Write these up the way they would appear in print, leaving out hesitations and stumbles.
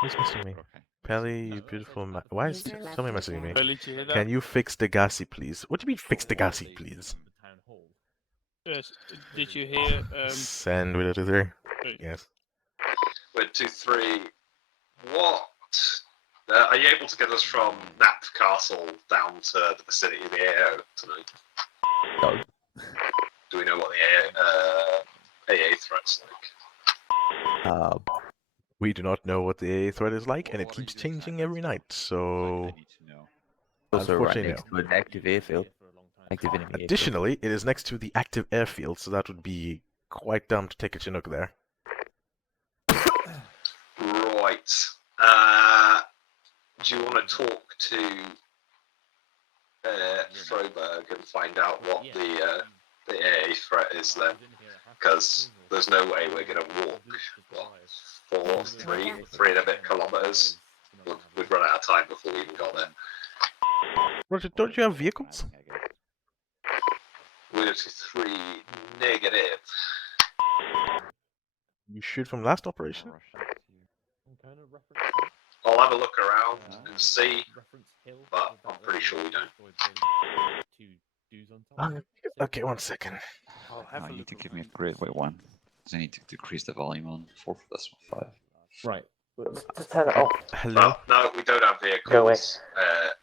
Who's messaging me? Okay. Pelly, you beautiful why is somebody messaging me? Pelly, did you hear that? Can you fix the gassy, please? What do you mean fix the gassy, please? Yes. Did you hear? Send with a 3. Yes. With 2-3, what? Are you able to get us from Nap Castle down to the vicinity of the AO tonight? No. Do we know what the AA threat's like? We do not know what the AA threat is like, and it keeps changing every night, so... I need to know. Also right Unfortunately, next to an active airfield. Active enemy airfield. Additionally, it is next to the active airfield, so that would be quite dumb to take a Chinook there. Right. Do you want to talk to Froberg and find out what the AA threat is then? Because there's no way we're going to walk, three and a bit kilometres. We'd run out of time before we even got there. Roger, don't you have vehicles? We're to 3 negative. You shoot from last operation? I'll have a look around and see, but I'm pretty sure we don't. Okay, 1 second. Oh, you need to give me a grid. Wait, 1. I need to decrease the volume on 4 for this one. 5. Right. Just turn it off. Hello? No, we don't have vehicles. Go away.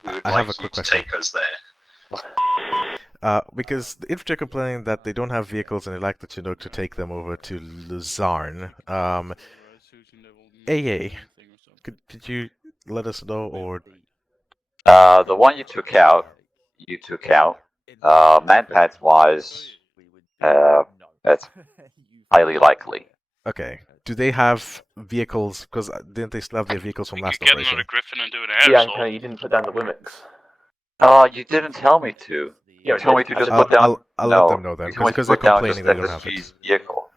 We would I like have a you quick to question. take us there. Because the infantry are complaining that they don't have vehicles and they'd like the Chinook to take them over to Luzarn. AA, could you let us know, or... The one you took out. Manpads wise, that's highly likely. Okay. Do they have vehicles? Because didn't they still have their vehicles from You last could get operation? another Griffin and do an air Yeah, assault. and you didn't put down the Wimmicks. You didn't tell me to. Yeah, You told me to just I'll- put down. I'll no, let them know then, you told me to because they're put down complaining just they the don't have it. Huskies vehicle.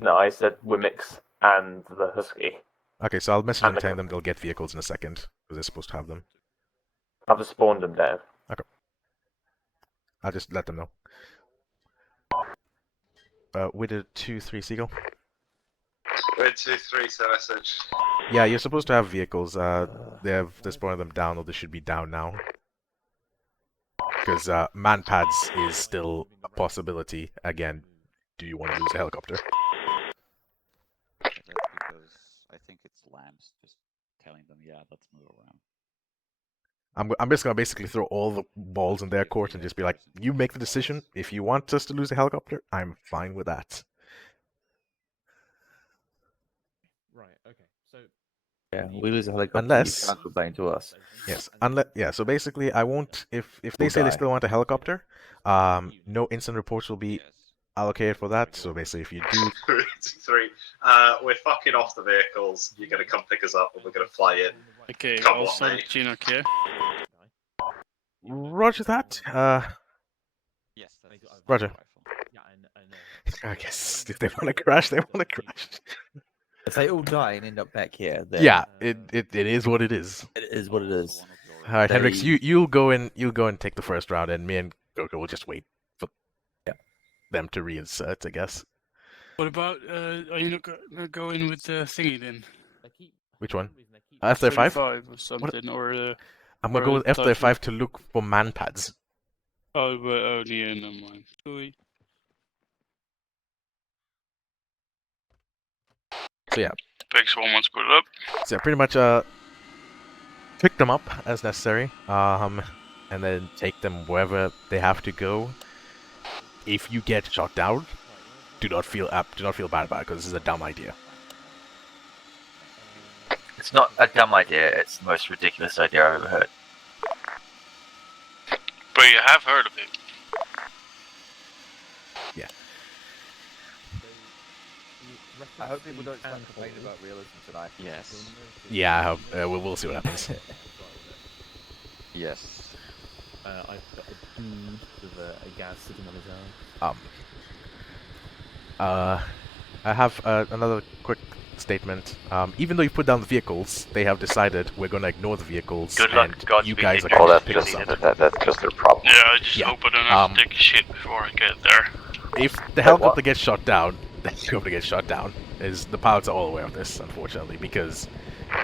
No, I said Wimmicks and the Husky. Okay, so I'll message them And the telling them they'll get vehicles in a second, because they're supposed to have them. I've just spawned them down. I'll just let them know. With a 2-3 Seagull? We're 2-3, so message. Yeah, you're supposed to have vehicles. They're spawning them down, or they should be down now. Because manpads is still a possibility. Again, do you want to lose a helicopter? That's because I think it's Lambs just telling them, yeah, let's move around. I'm just gonna basically throw all the balls in their court and just be like, you make the decision. If you want us to lose a helicopter, I'm fine with that. Right. Okay. So. Yeah, we lose a helicopter. Unless- You can't complain to us. Yes, so basically I won't, if they We'll say they die. still want a helicopter, no instant reports will be Yes. allocated for that, so basically if you do... 3. We're fucking off the vehicles. You're going to come pick us up and we're going to fly in. Okay, Come I'll on, start mate. a Chinook here. Roger that, Yes, that's Roger. rifle. Yeah, I know. I guess if they want to crash, they want to crash. If they all die and end up back here, then Yeah, it is what it is. it is what it is. Alright, Hendrix, They- you'll go in and take the first round, and me and Goku will just wait for Yeah. them to reinsert, I guess. What about, are you not gonna go in with the thingy then? Which one? After 5? 35 or something, or I'm gonna go with Typhoon. F35 to look for manpads. oh yeah, never mind. Ooh. So yeah, Pex one wants to put it up. so pretty much pick them up as necessary, and then take them wherever they have to go. If you get shot down, do not feel bad about it, because this is a dumb idea. It's not a dumb idea. It's the most ridiculous idea I've ever heard. But you have heard of it. I hope people don't start complaining about realism tonight. Yes. Yeah, I hope, we'll see what happens. Yes. I've got a with a gas sitting on his arm. I have another quick statement. Even though you put down the vehicles, they have decided we're gonna ignore the vehicles, Good luck, and Godspeed, you guys are Agent. gonna that's pick us just up. that's just their problem. Yeah, I just Yeah. hope I don't have Um, to take a shit before I get there. If the helicopter gets shot down, the helicopter gets shot down. The pilots are all aware of this, unfortunately, because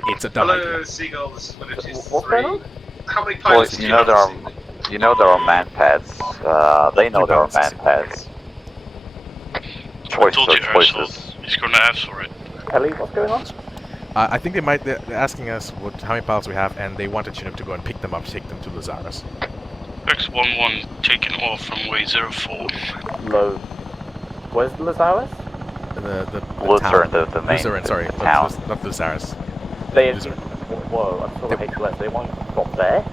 It's a dumb Hello, idea. Seagull. This is Winter What's going on? 3. How many Well, pilots do you have this evening? you know there are man pads. They know 3 there are pilots. man pads. I Choices told are you, asshole. choices. He's gonna ask for it. Ellie, what's going on? I think they're asking us how many pilots we have, and they wanted Chinook to go and pick them up, take them to Lazarus. X11 taking off from way 04. Low. Where's Lazarus? The Luzerne, town. the main Luzerne, sorry, town. not Lazarus. They. Luzerne. Whoa, I saw the HLS. They want to stop there?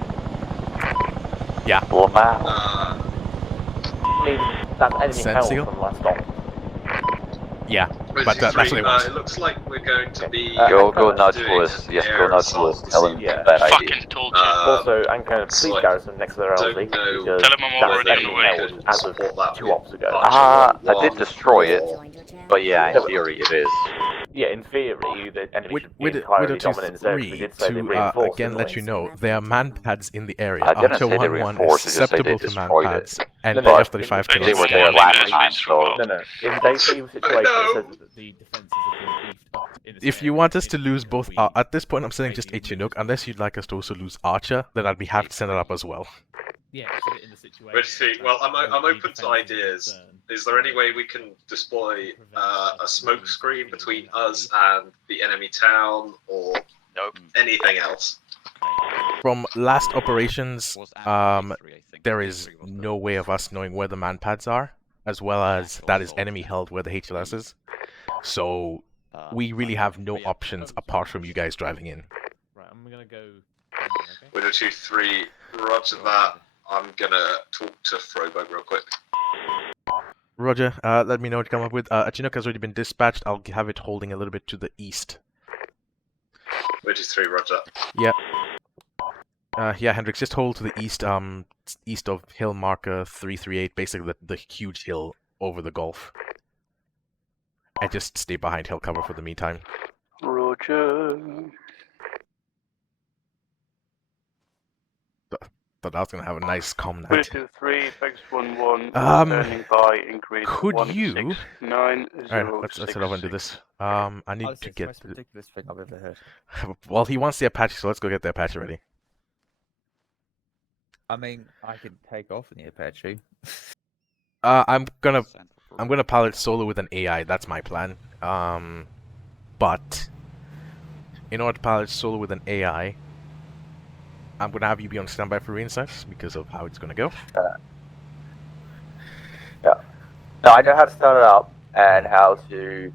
Yeah. Lamau. I mean, that's enemy Send hell seal? from last stop. Yeah. Winter But that's 3, what they want. it looks like we're going to be Go nudge doing Lewis. an Yes, air go nudge assault Lewis. this Tell him evening. Yeah. bad idea. Fucking told you. Also, I'm going to so police I garrison next to their don't LZ know because Tell him I'm that's already on the enemy way. held Could as of support that 2 with ops ago. I did One, destroy it, or- but yeah, in Well, theory it is. Yeah, in theory, the enemy With, should be with, entirely with dominant in this area, because we 3 did say they to reinforced, again didn't let we? you know, there are man pads in the area. I didn't Archer say they 1-1 is reinforced, I just say they susceptible to man destroyed it. pads, and No, the no, F-35 They cannot They were did there scan. warning last as time, we so... No, no. In day 3 situation, know. it says The defenses have been beefed up in this If you area. want us to If, lose you know, both, we at this point I'm saying just a maybe Chinook, unless you'd like us to also lose Archer, then I'd be happy to send it up as well. yeah, put it in the situation. Winter 3, that well, I'm the open to defenses are ideas. concerned, Is there any so way we can deploy a smoke screen being between invaded. us and the enemy town, or Nope. anything else? From last operations, Was there is no way of us knowing where the man pads are, as well as that is enemy held where the HLS is. So we really have no options apart from you guys driving in. Right, I'm gonna go. Okay. Winter 2, 3, roger that. I'm gonna talk to Frobo real quick. Roger, let me know what you come up with. A Chinook has already been dispatched. I'll have it holding a little bit to the east. Winter 3, roger. Yeah. Yeah, Hendrix, just hold to the east, east of hill marker 338, basically the huge hill over the Gulf. And just stay behind hill cover for the meantime. Roger. Thought I was gonna have a nice calm night. 323, X11, turning by increase could you- 169. Alright, let's head over and do this. I need Honestly, to it's the get... most ridiculous thing I've ever heard. Well, he wants the Apache, so let's go get the Apache ready. I mean, I could take off in the Apache. I'm gonna pilot solo with an AI, that's my plan. But in order to pilot solo with an AI, I'm gonna have you be on standby for reinsights because of how it's gonna go. Yeah. No, I know how to start it up and how to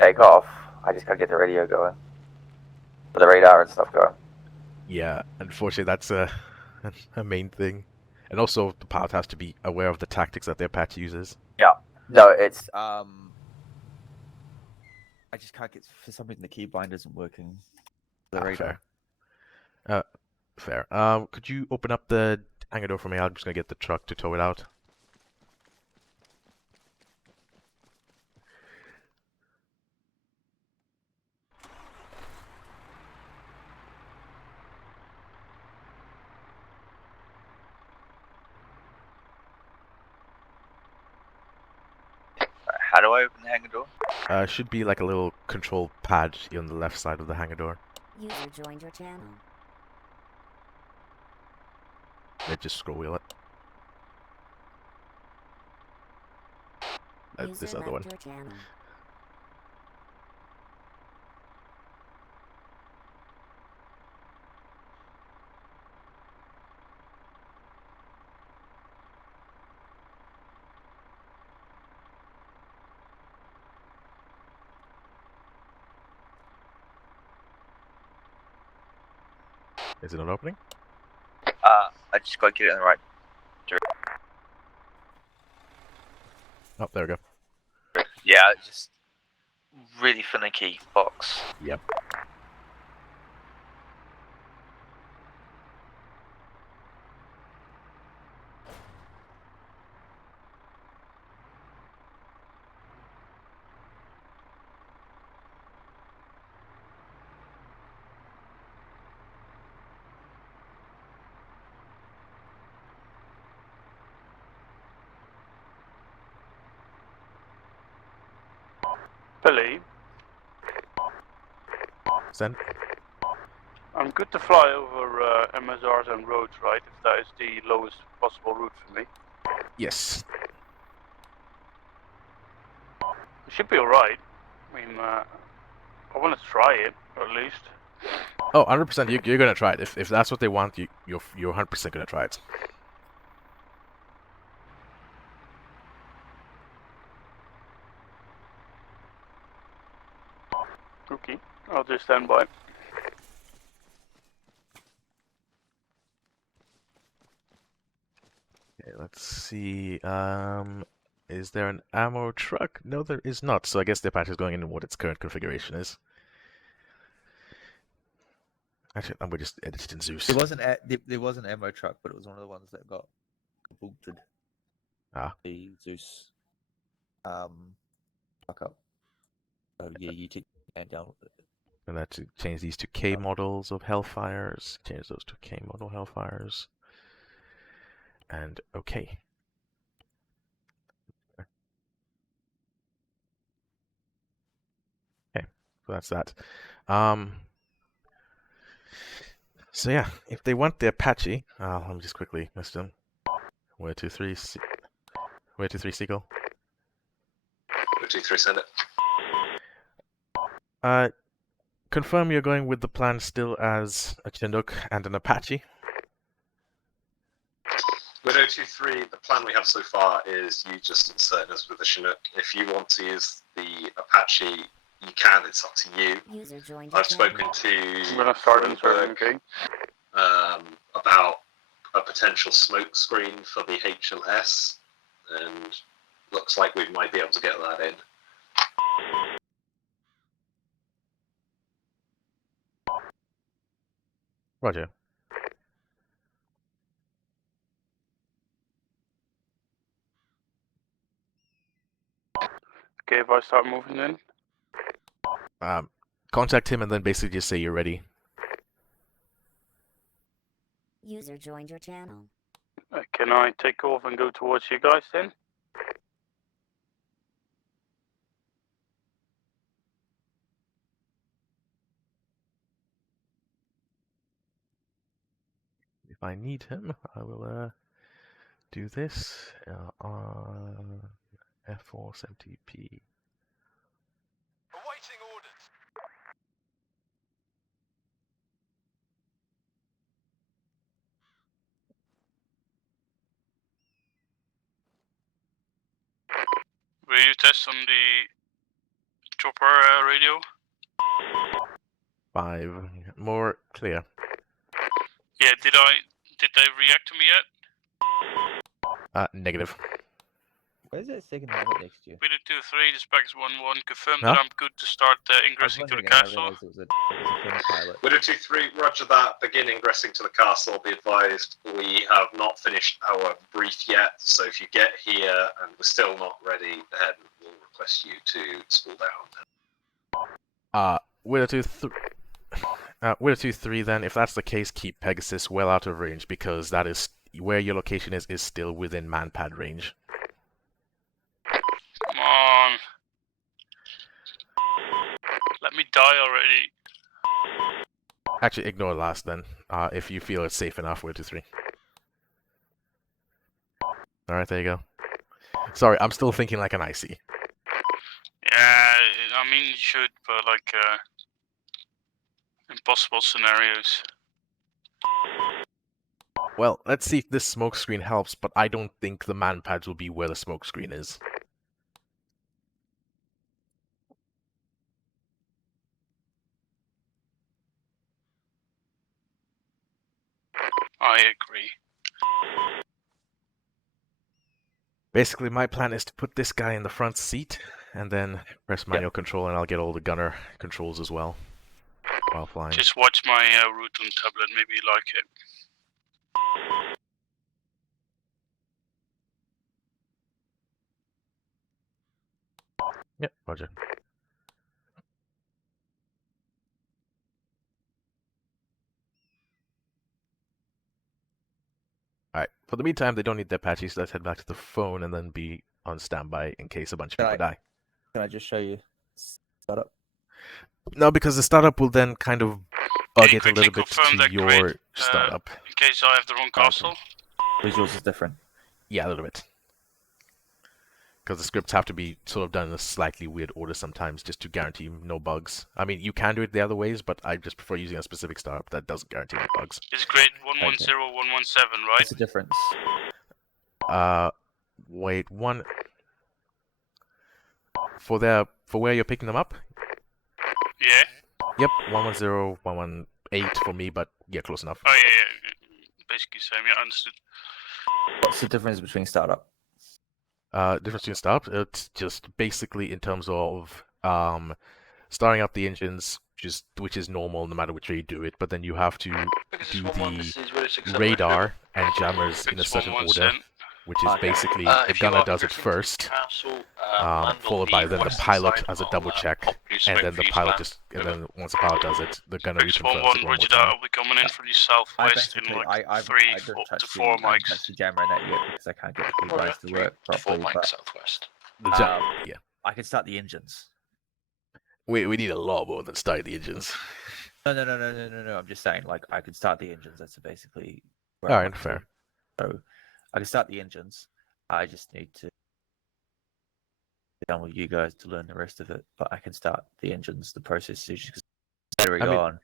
take off. I just gotta get the radio going. For the radar and stuff going. Yeah, unfortunately that's a main thing. And also the pilot has to be aware of the tactics that the Apache uses. Yeah. No, it's I just can't get. For some reason, the keybind isn't working. The radar. Fair. Could you open up the hangar door for me? I'm just gonna get the truck to tow it out. How do I open the hangar door? Should be like a little control pad on the left side of the hangar door. User joined your channel. Just scroll wheel it. This User other one. left your channel. Is it an opening? I just gotta get it in the right. Oh, there we go. Yeah, it's just really finicky box. Yep. Billy, Send. I'm good to fly over MSRs and roads, right? If that is the lowest possible route for me. Yes. It should be alright. I mean, I want to try it, at least. Oh, 100%. You're gonna try it. If that's what they want, you're 100% gonna try it. Okay, I'll just stand by. Okay, let's see. Is there an ammo truck? No, there is not. So I guess the Apache is going in what its current configuration is. Actually, I'm gonna just edit it in Zeus. There was an ammo truck, but it was one of the ones that got bolted. Ah. The Zeus fuck up. So yeah, you take your hand down with it. And let's change these to K models of Hellfires. Change those to K model Hellfires. And okay. Okay, so that's that. So yeah, if they want the Apache, let me just quickly list them. Where 2-3, where 2-3 Seagull. 2-3, send it. Confirm you're going with the plan still as a Chinook and an Apache. With 023, the plan we have so far is you just inserting us with the Chinook. If you want to use the Apache, you can. It's up to you. I've spoken to I'm gonna start inserting, okay? About a potential smoke screen for the HLS, and looks like we might be able to get that in. Roger. Okay, if I start moving in. Contact him and then basically just say you're ready. User joined your channel. Can I take off and go towards you guys then? If I need him, I will do this on F470p. Awaiting orders. Will you test on the chopper radio? 5. More clear. Yeah, did they react to me yet? Negative. Where's that second helmet next to you? With 2-3, the specs 1-1, confirm Huh? that I'm good to start I was ingressing to the wondering, and I castle. realised it was a friend pilot. With 023, roger that. Begin ingressing to the castle. Be advised, we have not finished our brief yet, so if you get here and we're still not ready, then we'll request you to spool down. With a 2-3 then, if that's the case, keep Pegasus well out of range, because that is where your location is still within manpad range. Come on. Let me die already. Actually, ignore last then, if you feel it's safe enough with 2-3. Alright, there you go. Sorry, I'm still thinking like an IC. Yeah, I mean you should, but like impossible scenarios. Well, let's see if this smoke screen helps, but I don't think the manpads will be where the smoke screen is. I agree. Basically, my plan is to put this guy in the front seat, and then press manual control, and I'll get all the gunner controls as well while flying. Just watch my route on tablet, maybe you like it. Yep, roger. Alright, for the meantime, they don't need the Apache, so let's head back to the phone and then be on standby in case a bunch of people die. Can I just show you setup? No, because the startup will then kind of bug Can you it a quickly little bit confirm to that your grid, startup. in case I have the wrong castle? Because yours is different. Yeah, a little bit. Because the scripts have to be sort of done in a slightly weird order sometimes, just to guarantee no bugs. I mean, you can do it the other ways, but I just prefer using a specific startup that doesn't guarantee no bugs. It's grid 110, 117, right? What's the difference? Wait, one for where you're picking them up. Yeah. Yep, 110, 118 for me, but yeah, close enough. Oh yeah. Basically same. Yeah, understood. What's the difference between startup? Difference between startups, it's just basically in terms of starting up the engines, which is normal no matter which way you do it, but then you have to do the radar and jammers in a certain order, which is basically the gunner does it first, followed by then the pilot as a double check, and then the pilot just, and then once the pilot does it, the gunner Fix reconfirms it 1-1, one more roger that. time. I'll be coming in from the southwest in like I 3 don't touch to 4 I haven't mics. touched the jammer in that yet because I can't get the guys to work properly. But southwest. Yeah, I can start the engines. we need a lot more than start the engines. No. I'm just saying, like, I can start the engines. That's basically. All right, fair. So, I can start the engines. I just need to sit down with you guys to learn the rest of it. But I can start the engines. The process is just battery on.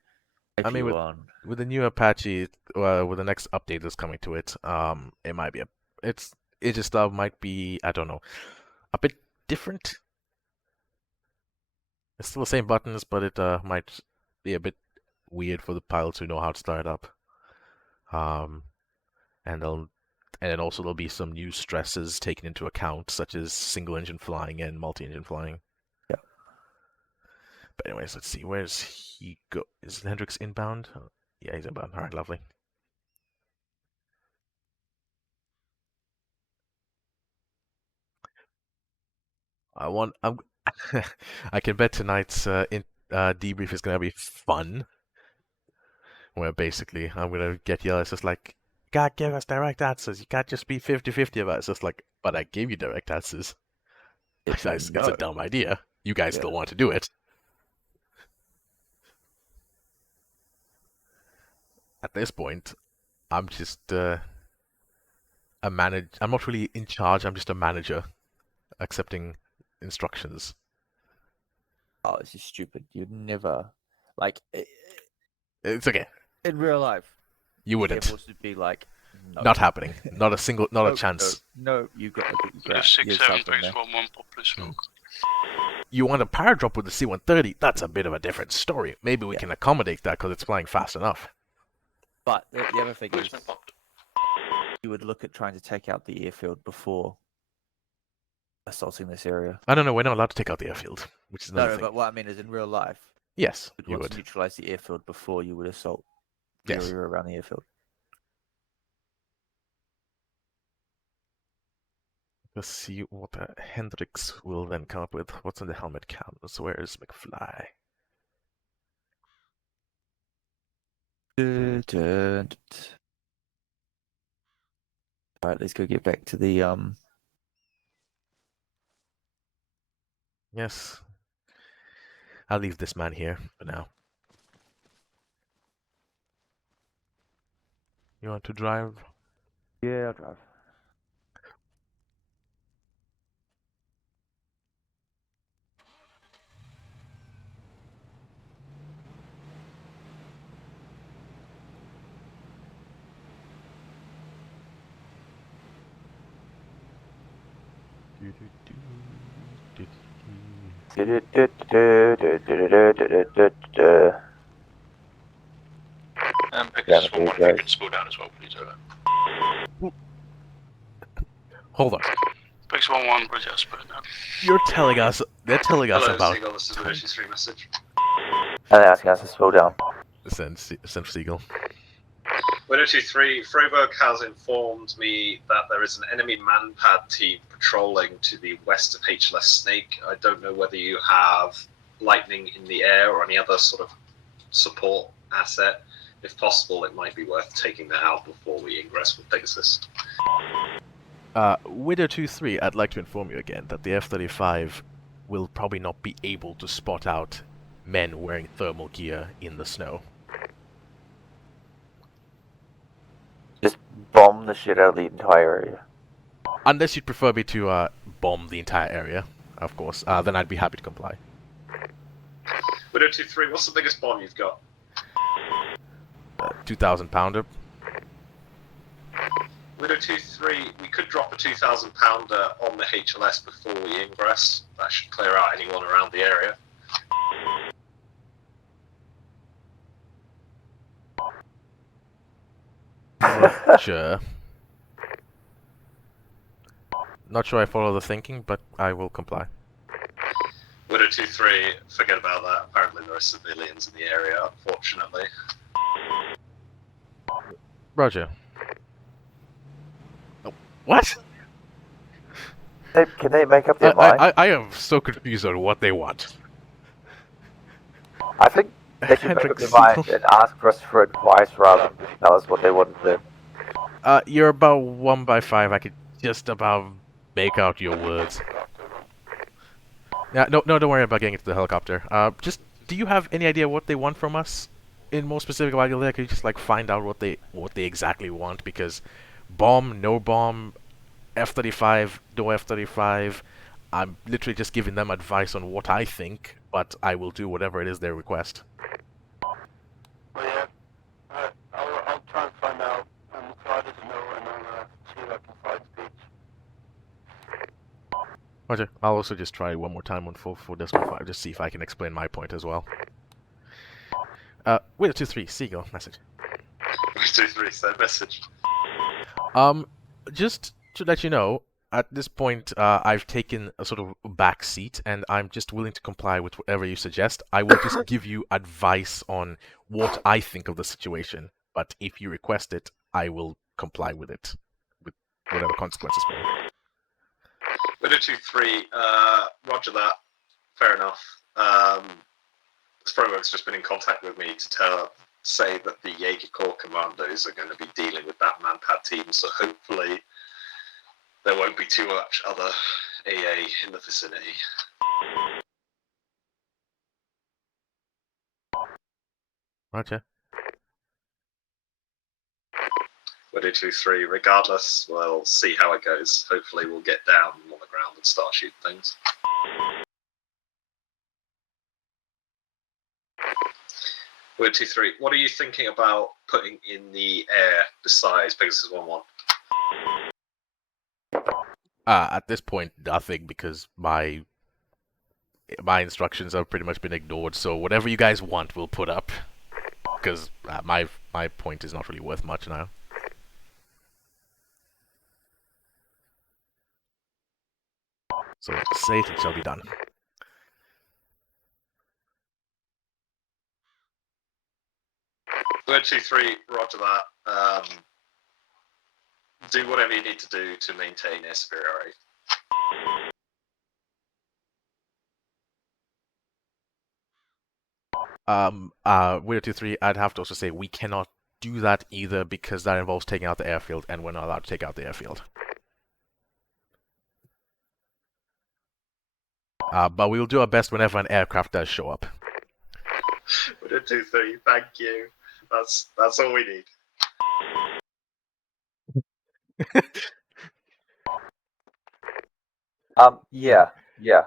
With the new Apache, with the next update that's coming to it, it might be it just might be, I don't know, a bit different. It's still the same buttons, but it might be a bit weird for the pilots who know how to start it up. And then also there'll be some new stresses taken into account, such as single engine flying and multi-engine flying. Yeah. But anyways, let's see. Where's he go? Is Hendrix inbound? Yeah, he's inbound. All right, lovely. I'm I can bet tonight's debrief is gonna be fun. Where basically I'm gonna get yelled. It's just like, God, give us direct answers. You can't just be 50-50 about it. It's just like, but I gave you direct answers. It's a dumb idea. You guys still want to do it. At this point, I'm just I'm not really in charge. I'm just a manager, accepting instructions. Oh, this is stupid. You'd never, like, It's okay. in real life. You wouldn't. Would be like, no. Not happening. Not a single. Not a chance. No, you got to get 6-7, Briggs 1-1, poplar smoke. You want a power drop with the C-130? That's a bit of a different story. Maybe we can accommodate that because it's flying fast enough. But the other thing is, you would look at trying to take out the airfield before assaulting this area. I don't know. We're not allowed to take out the airfield, which is another thing. But what I mean is, in real life, yes, you would want to neutralize the airfield before you would assault the yes. area around the airfield. Let's see what Hendrix will then come up with. What's in the helmet canvas? Where is McFly? Alright, let's go get back to the Yes. I'll leave this man here for now. You want to drive? Yeah, I'll drive. Pickers 1-1, if you can slow down as well, please. Hold on. Briggs 1-1, Bridge Jasper. You're telling us. They're telling us Hello, about. Seagull, this is Lucius 3 message. And they're asking us to slow down. Send for Seagull. Widow 2-3, Freiburg has informed me that there is an enemy manpad team patrolling to the west of HLS Snake. I don't know whether you have lightning in the air or any other sort of support asset. If possible, it might be worth taking that out before we ingress with Pegasus. Widow 2-3, I'd like to inform you again that the F-35 will probably not be able to spot out men wearing thermal gear in the snow. Just bomb the shit out of the entire area. Unless you'd prefer me to bomb the entire area, of course, then I'd be happy to comply. Widow 2-3, what's the biggest bomb you've got? 2,000 pounder. Widow 2-3, we could drop a 2,000 pounder on the HLS before we ingress. That should clear out anyone around the area. Sure. Not sure I follow the thinking, but I will comply. Widow 2-3, forget about that. Apparently there are civilians in the area, unfortunately. Roger. Oh, what? Can they make up their mind? I am so confused on what they want. I think they should make up their mind and ask for us for advice rather than tell us what they want to do. You're about 1 by 5. I could just about make out your words. Yeah, no, don't worry about getting into the helicopter. Just, do you have any idea what they want from us? In more specific, while you're there, could you just like find out what they exactly want? Because bomb, no bomb, F-35, no F-35. I'm literally just giving them advice on what I think, but I will do whatever it is they request. Well, yeah. I'll try and find out, and try to know, and I'll see if I can find speech. Roger. I'll also just try one more time on for this one, just see if I can explain my point as well. Widow 2-3, Seagull, message. Widow 2-3, send message. Just to let you know, at this point, I've taken a sort of back seat, and I'm just willing to comply with whatever you suggest. I will just give you advice on what I think of the situation, but if you request it, I will comply with it, with whatever consequences for it. Widow 2-3, roger that. Fair enough. Sprog's just been in contact with me to say that the Jaeger Corps commandos are going to be dealing with that manpad team, so hopefully there won't be too much other AA in the vicinity. Roger. Widow 2-3, regardless, we'll see how it goes. Hopefully we'll get down on the ground and start shooting things. Widow 2-3, what are you thinking about putting in the air besides Pegasus 1-1? At this point, nothing, because my instructions have pretty much been ignored, so whatever you guys want, we'll put up. Because my point is not really worth much now. So, say it shall be done. Widow 2-3, roger that. Do whatever you need to do to maintain air superiority. Widow 2-3, I'd have to also say we cannot do that either because that involves taking out the airfield, and we're not allowed to take out the airfield. But we will do our best whenever an aircraft does show up. Widow 2-3, thank you. That's all we need. Yeah.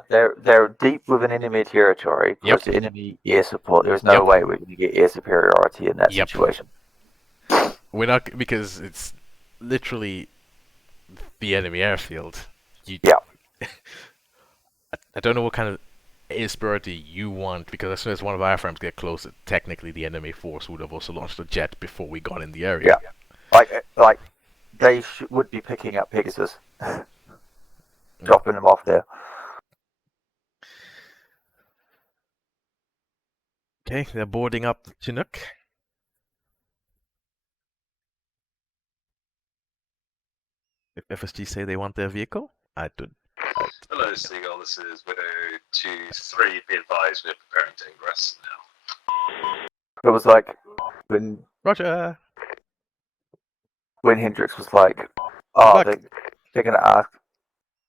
They're deep within enemy territory. Close to enemy air support. There's no way we're going to get air superiority in that situation. We're not, because it's literally the enemy airfield. I don't know what kind of air superiority you want, because as soon as one of our airframes get close, technically the enemy force would have also launched a jet before we got in the area. Yeah, like they would be picking up Pegasus, dropping them off there. Okay, they're boarding up the Chinook. If FSG say they want their vehicle, I do. Hello, Seagull. This is Widow 2-3. Be advised, we're preparing to ingress now. It was like when Roger. When Hendrix was like, "Oh, they're gonna ask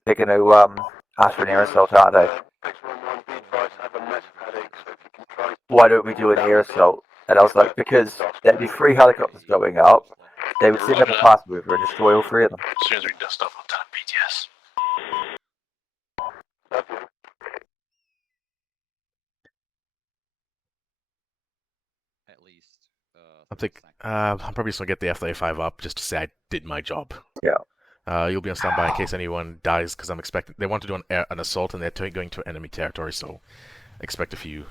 for an air assault, aren't they?" X11, be advised, I have a massive headache, so if you can try why don't we do an air assault? And I was like, because there'd be 3 helicopters going up. They would sit in a pass mover and destroy all 3 of them. As soon as we dust off, I'll tell him BTS. At least. I'm probably just gonna get the F-35 up just to say I did my job. Yeah. You'll be on standby in case anyone dies, because I'm expecting they want to do an assault and they're going to enemy territory, so expect a few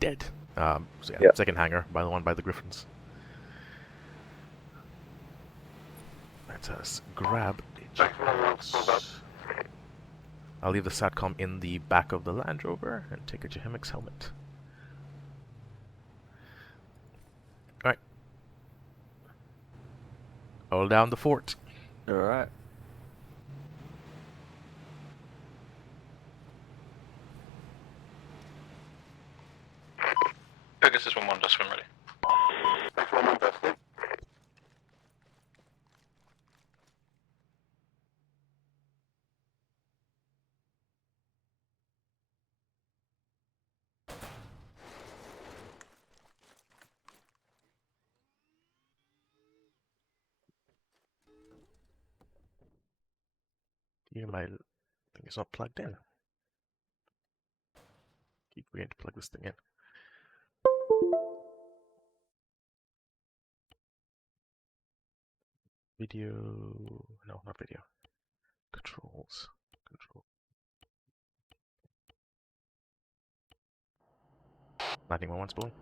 dead. So yeah, second hangar by the one by the Griffins. Let us grab the I'll leave the SATCOM in the back of the Land Rover and take a Jahemic's helmet. Alright. Hold down the fort. Alright. Pegasus 1-1, just swim ready. Next one, invested. My thing is not plugged in. Keep forgetting to plug this thing in. Video... No, not video. Controls. Control. Lightning 1-1 spooling.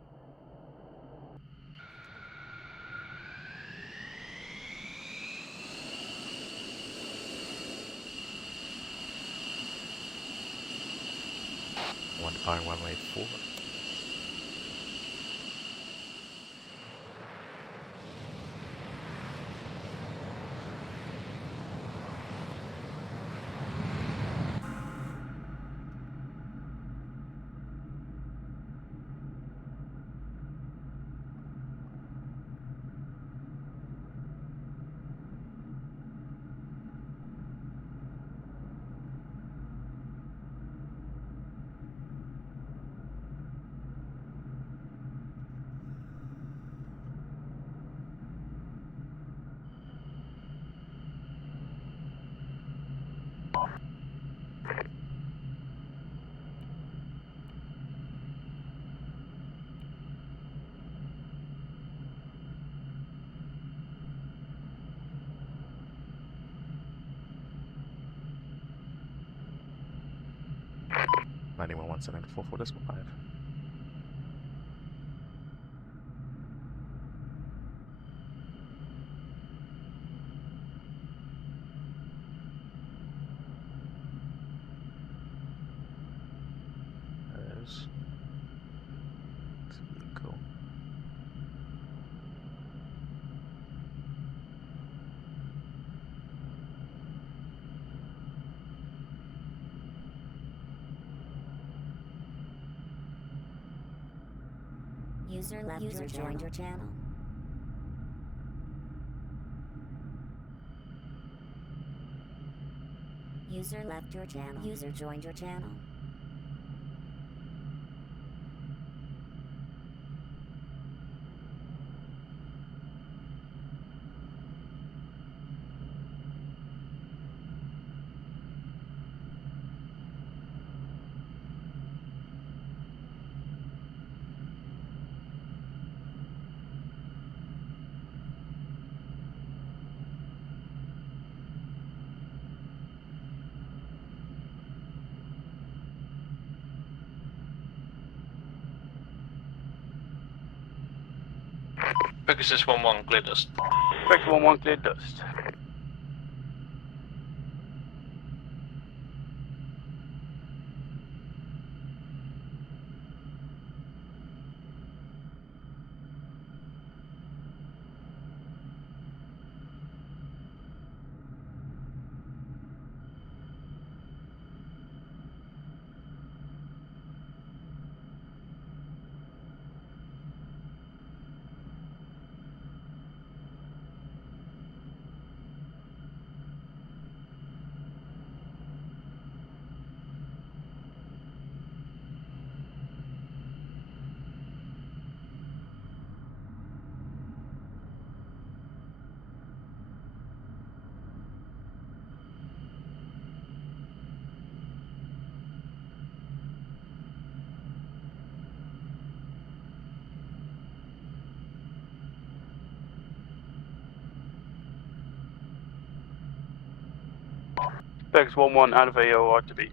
One fire, 1-way 4. Lightning 1-1-7-4-4 decimal 5. There's vehicle. User joined your channel. User left your channel. User joined your channel. Pegasus 1-1, clear dust. Vector 1-1, clear dust. Vex 1-1 out of AO RTB.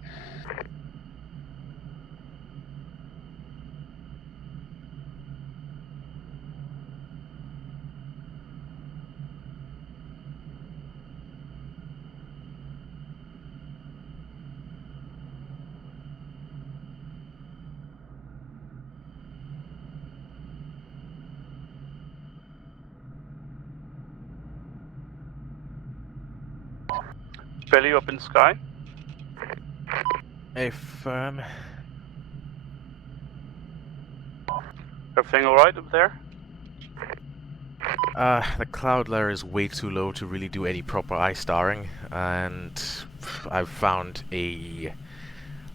Belly up in the sky. Affirm. Everything alright up there? The cloud layer is way too low to really do any proper eye starring, and I've found a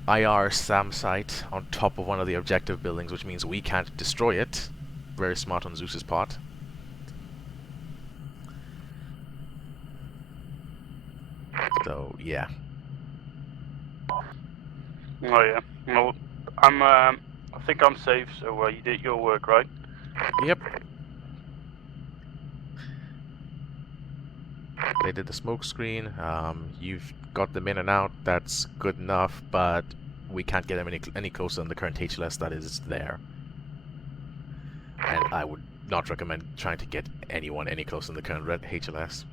IR SAM site on top of one of the objective buildings, which means we can't destroy it. Very smart on Zeus's part. So, yeah. Oh yeah. Well, I think I'm safe, so you did your work, right? Yep. They did the smoke screen. You've got them in and out. That's good enough, but we can't get them any closer than the current HLS that is there. And I would not recommend trying to get anyone any closer than the current red HLS,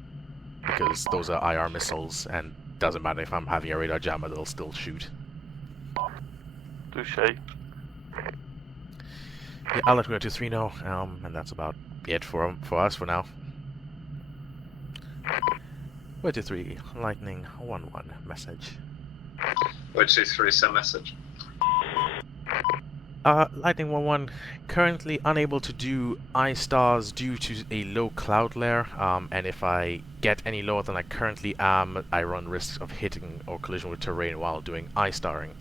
because those are IR missiles, and doesn't matter if I'm having a radar jammer, they'll still shoot. Touche. Yeah, I'll let 3 know, and that's about it for us for now. 3, Lightning 1-1 message. 3, send message. Lightning 1-1, currently unable to do eye stars due to a low cloud layer, and if I get any lower than I currently am, I run risks of hitting or collision with terrain while doing eye starring.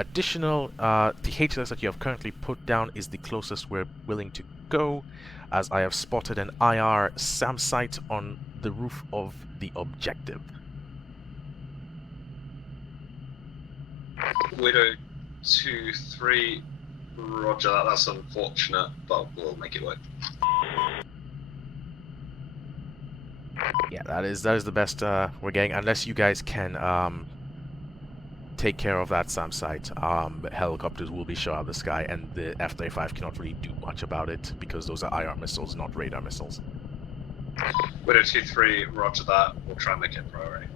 Additional, the HLS that you have currently put down is the closest we're willing to go, as I have spotted an IR SAM site on the roof of the objective. Widow 2-3, roger that. That's unfortunate, but we'll make it work. Yeah, that is the best we're getting, unless you guys can take care of that SAM site. Helicopters will be shot out of the sky, and the F-35 cannot really do much about it, because those are IR missiles, not radar missiles. Widow 2-3, roger that. We'll try and make it a priority.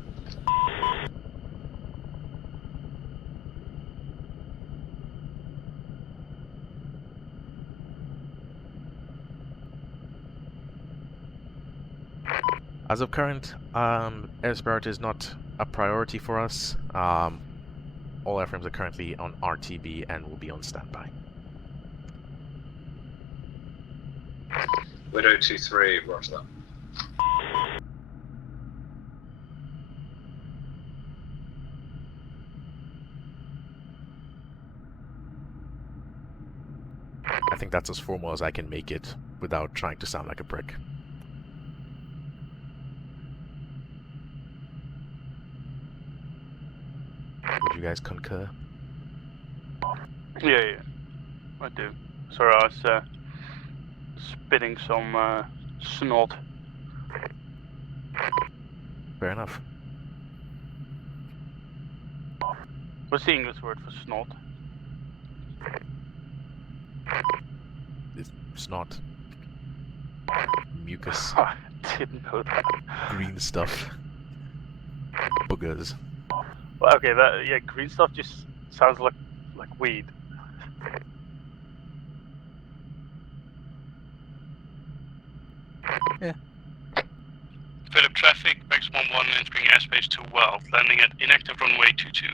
As of current, Air Spirit is not a priority for us. All airframes are currently on RTB and will be on standby. Widow 2-3, roger that. I think that's as formal as I can make it without trying to sound like a prick. Would you guys concur? Yeah, I do. Sorry, I was spitting some snot. Fair enough. What's the English word for snot? It's not mucus. I didn't know that. Green stuff. Boogers. Well, okay, yeah, green stuff just sounds like weed. Yeah. Philip traffic, Vex 1-1 entering airspace to Wealth, landing at inactive runway 22.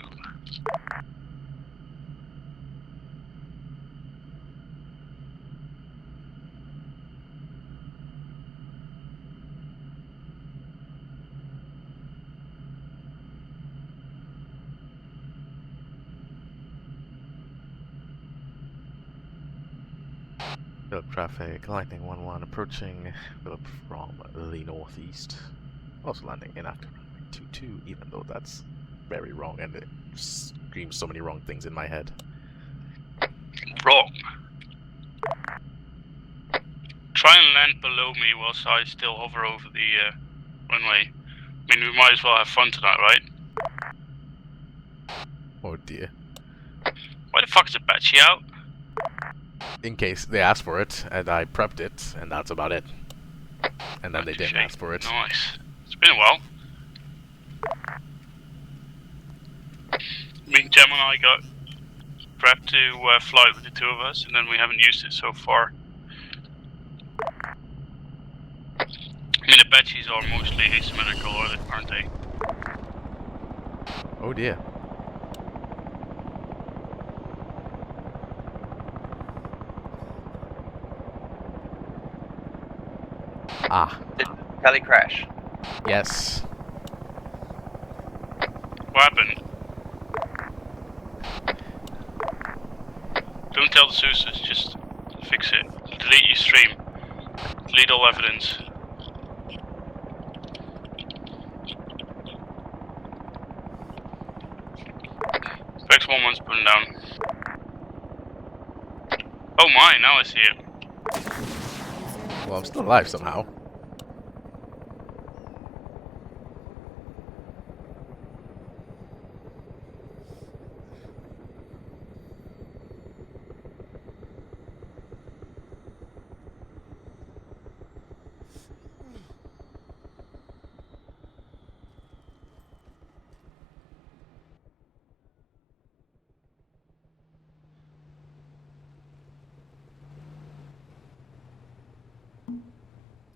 Philip traffic, Lightning 1-1 approaching Philip from the northeast. Also landing in after runway 22, even though that's very wrong and it screams so many wrong things in my head. Wrong. Try and land below me whilst I still hover over the runway. I mean, we might as well have fun tonight, right? Why the fuck is Apache out? In case they asked for it, and I prepped it, and that's about it. And then they That's a didn't shame. ask for it. Nice. It's been a while. Me, Gem and I got prepped to fly with the two of us, and then we haven't used it so far. I mean, Apaches are mostly asymmetrical, aren't they? Oh dear. Ah, Did Kelly crash? yes. What happened? Don't tell the Sousas, just fix it. Delete your stream. Delete all evidence. X11's putting down. Oh my, now I see it. Well, I'm still alive somehow.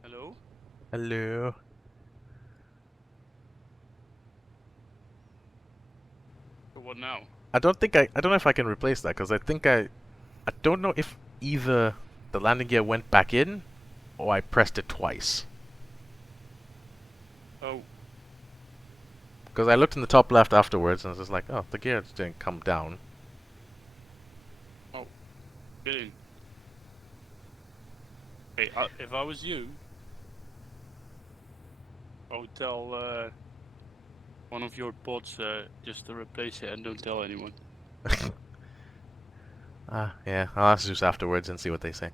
Hello? Hello. What now? I don't know if I can replace that, because I don't know if either the landing gear went back in, or I pressed it twice. Oh, Because I looked in the top left afterwards, and I was just like, oh, the gear didn't come down. get in. Hey, if I was you, I would tell one of your bots just to replace it and don't tell anyone. Ah, yeah, I'll ask Zeus afterwards and see what they say.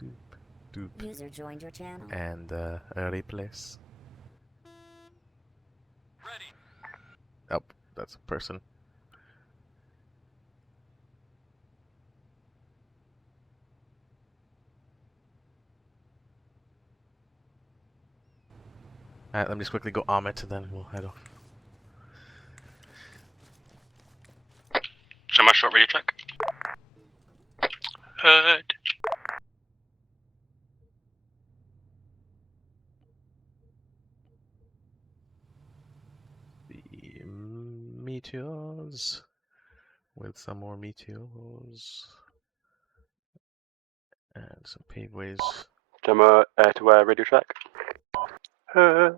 Doop, doop. User joined your channel. And a replace. Ready. Oh, that's a person. Alright, let me just quickly go arm it and then we'll head off. So my short radio check. Heard. The meteors. With some more meteors. And some paveways. Gemma, air to air radio check. Are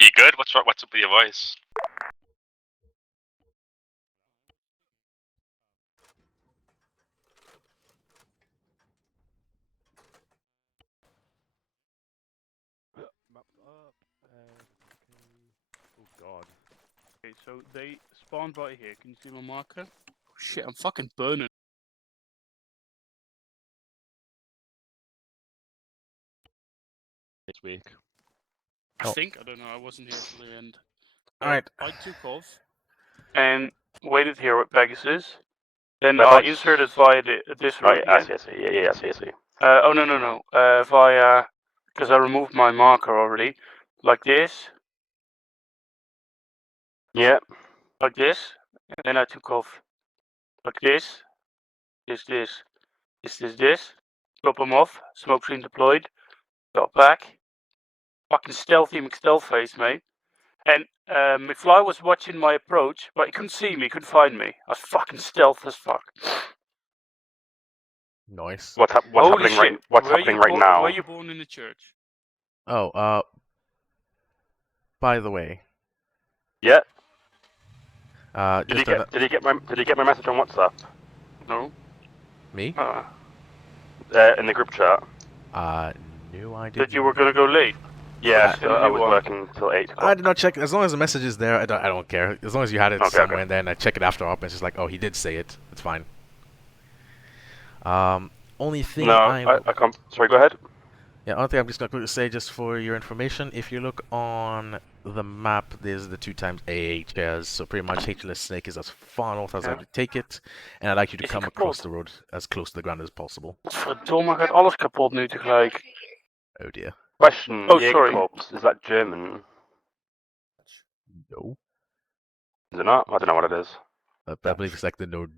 you good? What's up with your voice? Oh god. Okay, so they spawned right here. Can you see my marker? Oh shit, I'm fucking burning. This week. I Oh. think. I don't know. I wasn't here for the end. Alright. I took off and waited here with Pegasus. Then I Whereabouts? inserted via this route. Right, I see. Yeah, I see. Oh no. Via because I removed my marker already. Like this. Yeah. Like this. And then I took off. Like this. This. Drop them off. Smoke screen deployed. Got back. Fucking stealthy McStealth face, mate. And McFly was watching my approach, but he couldn't see me, couldn't find me. I was fucking stealth as fuck. Nice. What's Holy happening shit. right? What's happening right now? Were you born in the church? Oh, by the way. Yeah. Did Did you get my message on WhatsApp? No. Me? In the group chat. No, I didn't. That you were gonna go late. Yeah, so I was you working till 8 o'clock. I did not check. As long as the message is there, I don't care. As long as you had it somewhere, and then I check it after up, and it's just like, oh, he did say it. It's fine. Only thing I can't. Sorry, go ahead. Yeah, one thing I'm just going to say, just for your information, if you look on the map, there's the 2x AA chairs, so pretty much HLS Snake is as far north as I Ja. would take it, and I'd like you to Is hij come across kapot? the road as close to the ground as possible. Verdomme, gaat alles kapot nu tegelijk. Oh dear. Question, Oh, sorry. Jägerkorps, is that German? No. Is it not? I don't know what it is. I believe it's like the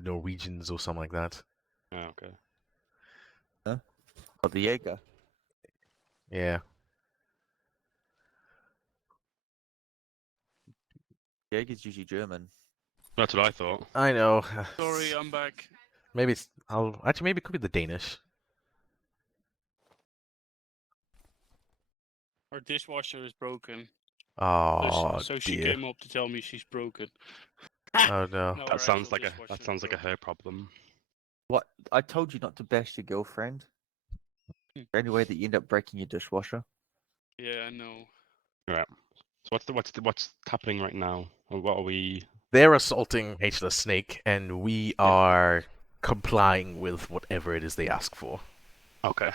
Norwegians or something like that. Oh, okay. Or the Jaeger. Yeah. Jaeger's usually German. That's what I thought. I know. Sorry, I'm back. Maybe it's... Actually, maybe it could be the Danish. Our dishwasher is broken. Oh, So she dear. came up to tell me she's broken. Oh, no. No, That our sounds actual like a dishwasher is broken. her problem. What? I told you not to bash your girlfriend. The only way that you end up breaking your dishwasher. Yeah, I know. Right. So what's happening right now? Or what are we? They're assaulting HLS Snake, and we are complying with whatever it is they ask for. Okay.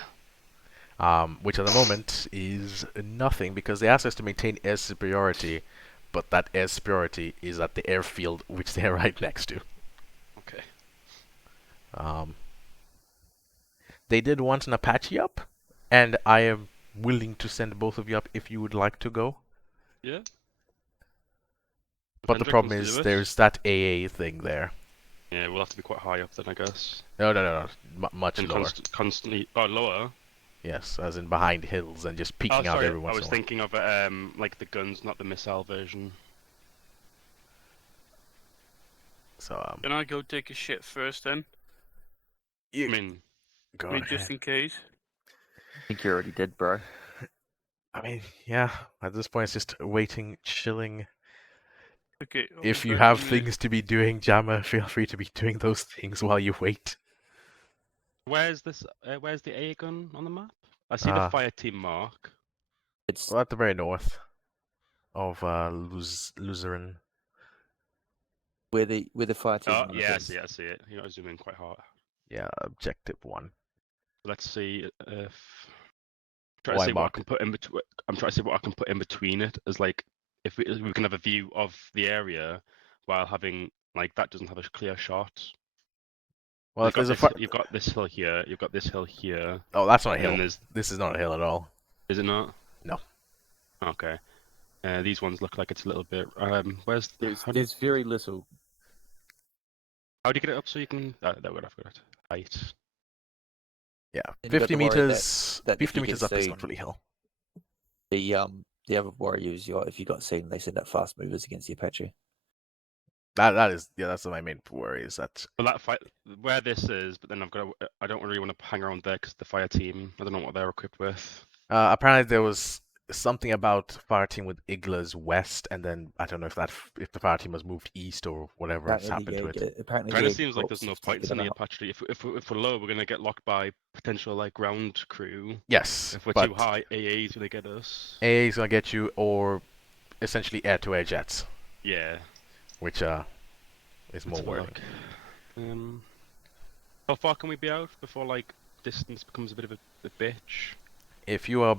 Which at the moment is nothing, because they ask us to maintain air superiority, but that air superiority is at the airfield which they're right next to. Okay. They did want an Apache up, and I am willing to send both of you up if you would like to go. Yeah. But the Hendrik problem wants to is do it. there's that AA thing there. Yeah, we'll have to be quite high up then, I guess. No. Much And lower. constantly. Oh, lower. Yes, as in behind hills and just peeking out sorry, every once I in was a while. thinking of like the guns, not the missile version. So Can I go take a shit first then? I mean, go I mean, ahead. just in case. I think you already did, bro. I mean, yeah. At this point, it's just waiting, chilling. Okay. I'll If be you back have in a minute. things to be doing, Jammer, feel free to be doing those things while you wait. where's this? Where's the A gun on the map? I see the fire team mark. It's Well, at the very north of Lutheran. where the fire team Oh, mark yeah, I is. see it. I see it. You gotta zoom in quite hard. Yeah, objective 1. Let's see if. Try to see what I can put in between. I'm trying to see what I can put in between it as like if we can have a view of the area while having like that doesn't have a clear shot. Well, if there's a fire... You've got this hill here. You've got this hill here. Oh, that's not a and hill. then there's. This is not a hill at all. Is it not? No. Okay. These ones look like it's a little bit. Where's? There's very little. How do you get it up so you can? There we go. I've got it. Height. Yeah, And you got 50 to worry meters. that if 50 you meters get up is seen- not really hill. The other worry is if you got seen, they send out fast movers against the Apache. That's my main worry is that. Well, that fight where this is, but then I don't really want to hang around there because the fire team. I don't know what they're equipped with. Apparently there was something about fire team with Iglas west, and then I don't know if the fire team has moved east or whatever has happened to it. Apparently, Kind of seems like there's no points in the Apache. If we're low, we're gonna get locked by potential like ground crew. Yes, If we're but too high, AA is gonna get us. AA is gonna get you, or essentially air-to-air jets. Yeah. Which is more worrying. How far can we be out before like distance becomes a bit of a bitch? If you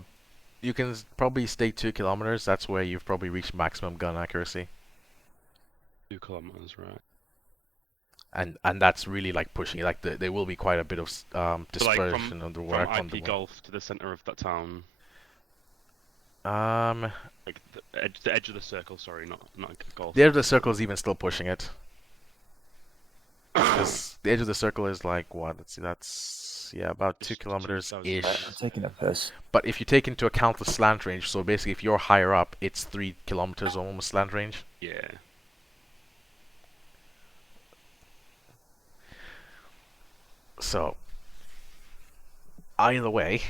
can probably stay 2 kilometers. That's where you've probably reached maximum gun accuracy. 2 kilometers, right? And that's really like pushing it. Like there will be quite a bit of dispersion on the work from IP Gulf to the center of that town. Like the edge of the circle. Sorry, not Gulf. The edge of the circle is even still pushing it. Because the edge of the circle is like what? Let's see. That's about 2 kilometers ish. I'm taking a piss. But if you take into account the slant range, so basically if you're higher up, it's 3 kilometers almost slant range. Yeah. So, either way,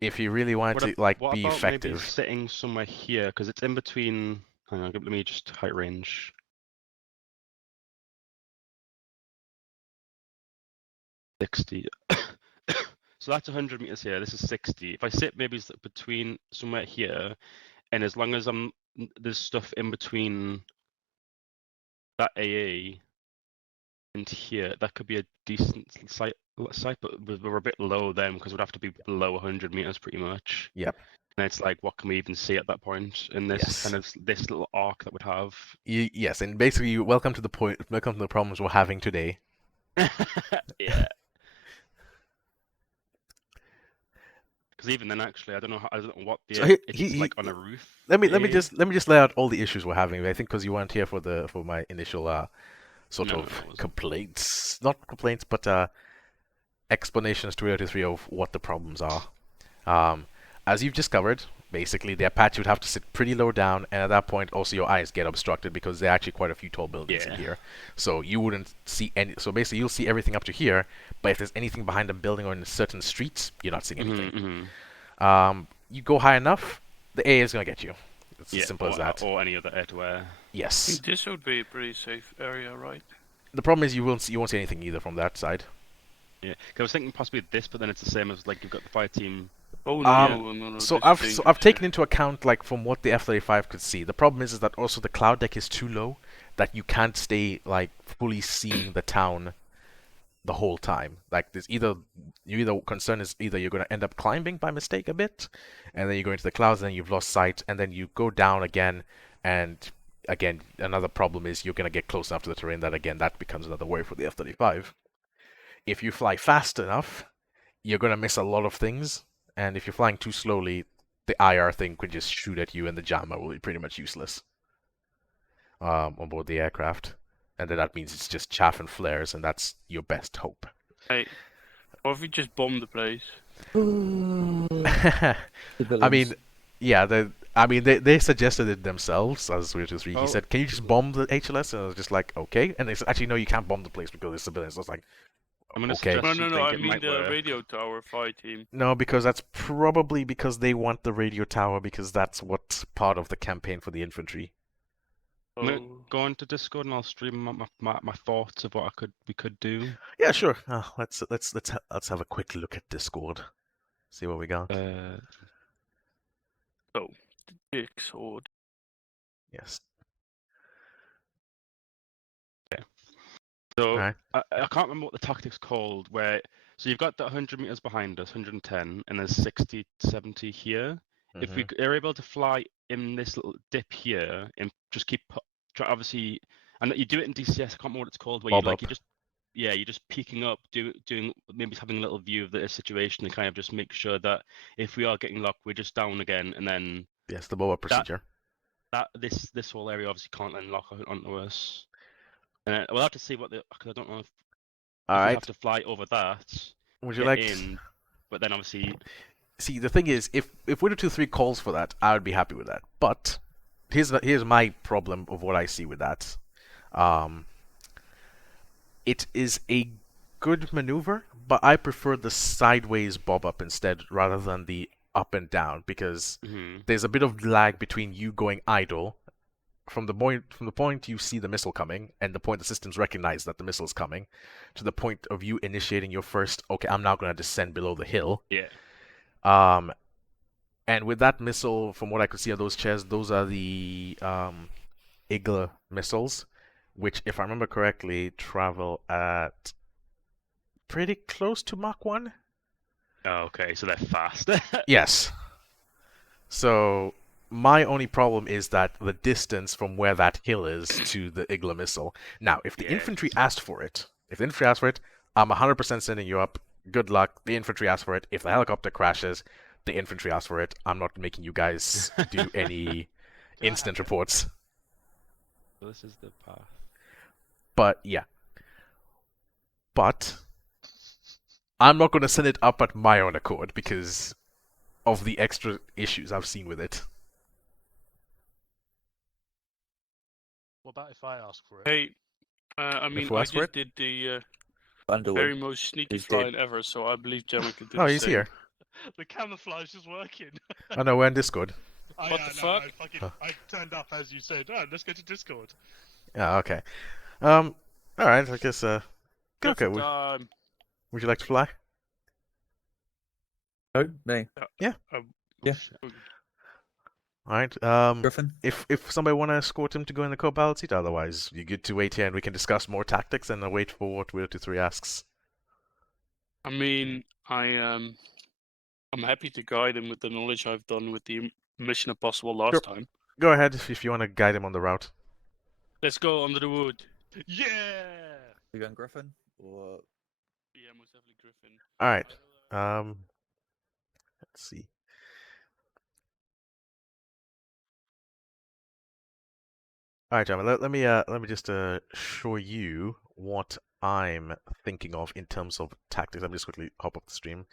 if you really want to be effective, maybe sitting somewhere here because it's in between. Hang on, let me just height range. $60. So that's 100 meters here. This is 60. If I sit maybe between somewhere here, and as long as there's stuff in between that AA And here, that could be a decent site, but we're a bit low then because we'd have to be below 100 meters pretty much. Yep. And it's like, what can we even see at that point in this Yes. kind of this little arc that we'd have? Yes, and basically, welcome to the problems we're having today. Yeah. Because even then, actually, I don't know what the So it's just like on a roof. Let me just lay out all the issues we're having. I think because you weren't here for my initial complaints, not complaints, but explanations to 3 of what the problems are. As you've discovered, basically the Apache would have to sit pretty low down, and at that point also your eyes get obstructed because there are actually quite a few tall buildings in here. So you wouldn't see any. So basically you'll see everything up to here, but if there's anything behind a building or in certain streets, you're not seeing anything. You go high enough, the AA is gonna get you. It's as simple as that. Or any other air-to-air. Yes. This would be a pretty safe area, right? The problem is you won't see anything either from that side. Yeah, 'cause I was thinking possibly this, but then it's the same as like you've got the fire team. Oh no, So I've taken into account like from what the F-35 could see. The problem is that also the cloud deck is too low that you can't stay like fully seeing the town the whole time. Like there's either concern is either you're gonna end up climbing by mistake a bit, and then you go into the clouds, and then you've lost sight, and then you go down again, and again another problem is you're gonna get close enough to the terrain that again that becomes another worry for the F-35. If you fly fast enough, you're gonna miss a lot of things, and if you're flying too slowly, the IR thing could just shoot at you, and the jammer will be pretty much useless on board the aircraft. And then that means it's just chaff and flares, and that's your best hope. Hey, what if we just bomb the place? I mean, yeah, they suggested it themselves as Weird 3. He said, "Can you just bomb the HLS?" And I was just like, "Okay." And they said, "Actually, no, you can't bomb the place because it's civilians." So I was like, "Okay." No, I mean the radio tower fire team. No, because that's probably because they want the radio tower because that's what's part of the campaign for the infantry. I'm gonna go on to Discord and I'll stream my thoughts of what we could do. Yeah, sure. Let's have a quick look at Discord. See what we got. Oh, big sword. Yes. Okay. So right. I can't remember what the tactic's called. So you've got that 100 meters behind us, 110, and there's 60, 70 here. If we are able to fly in this little dip here and just keep obviously, and you do it in DCS. I can't remember what it's called. Where you're just peeking up, doing maybe having a little view of the situation and kind of just make sure that if we are getting locked, we're just down again, and then yes, the bow-up procedure. This whole area obviously can't then lock onto us. And we'll have to see because I don't know if we have to fly over that. Would you like in? But then obviously. See, the thing is, if Widow 2-3 calls for that, I would be happy with that. But here's my problem of what I see with that. It is a good maneuver, but I prefer the sideways bob up instead rather than the up and down because there's a bit of lag between you going idle from the point you see the missile coming and the point the systems recognize that the missile is coming to the point of you initiating your first, okay, I'm now going to descend below the hill. Yeah. And with that missile, from what I could see on those chairs, those are the Igla missiles, which, if I remember correctly, travel at pretty close to Mach 1. Oh, okay, so they're fast. Yes. So my only problem is that the distance from where that hill is to the Igla missile. Now, if the infantry asked for it, I'm 100% sending you up. Good luck. The infantry asked for it. If the helicopter crashes, the infantry asked for it. I'm not making you guys do any incident reports. So this is the path. But yeah. But I'm not going to send it up at my own accord because of the extra issues I've seen with it. What about if I ask for it? Hey, I mean, I just did the very most sneaky flying ever, so I believe Gemma could do the same. Oh, he's here. The camouflage is working. Oh no, we're in Discord. What the fuck? I turned up as you said. Oh, let's go to Discord. Yeah, okay. Alright, I guess, okay, would you like to fly? Oh, me? Yeah. Yeah. Alright, Griffin? if somebody wanna escort him to go in the co-pilot seat, otherwise you're good to wait here and we can discuss more tactics and wait for what Widow 23 asks. I mean, I'm happy to guide him with the knowledge I've done with the Mission Impossible last time. Go ahead if you wanna guide him on the route. Let's go under the wood. Yeah! You going Griffin? Or Yeah, most definitely Griffin. Alright, let's see. Alright, gentlemen, let me just show you what I'm thinking of in terms of tactics. Let me just quickly hop off the stream.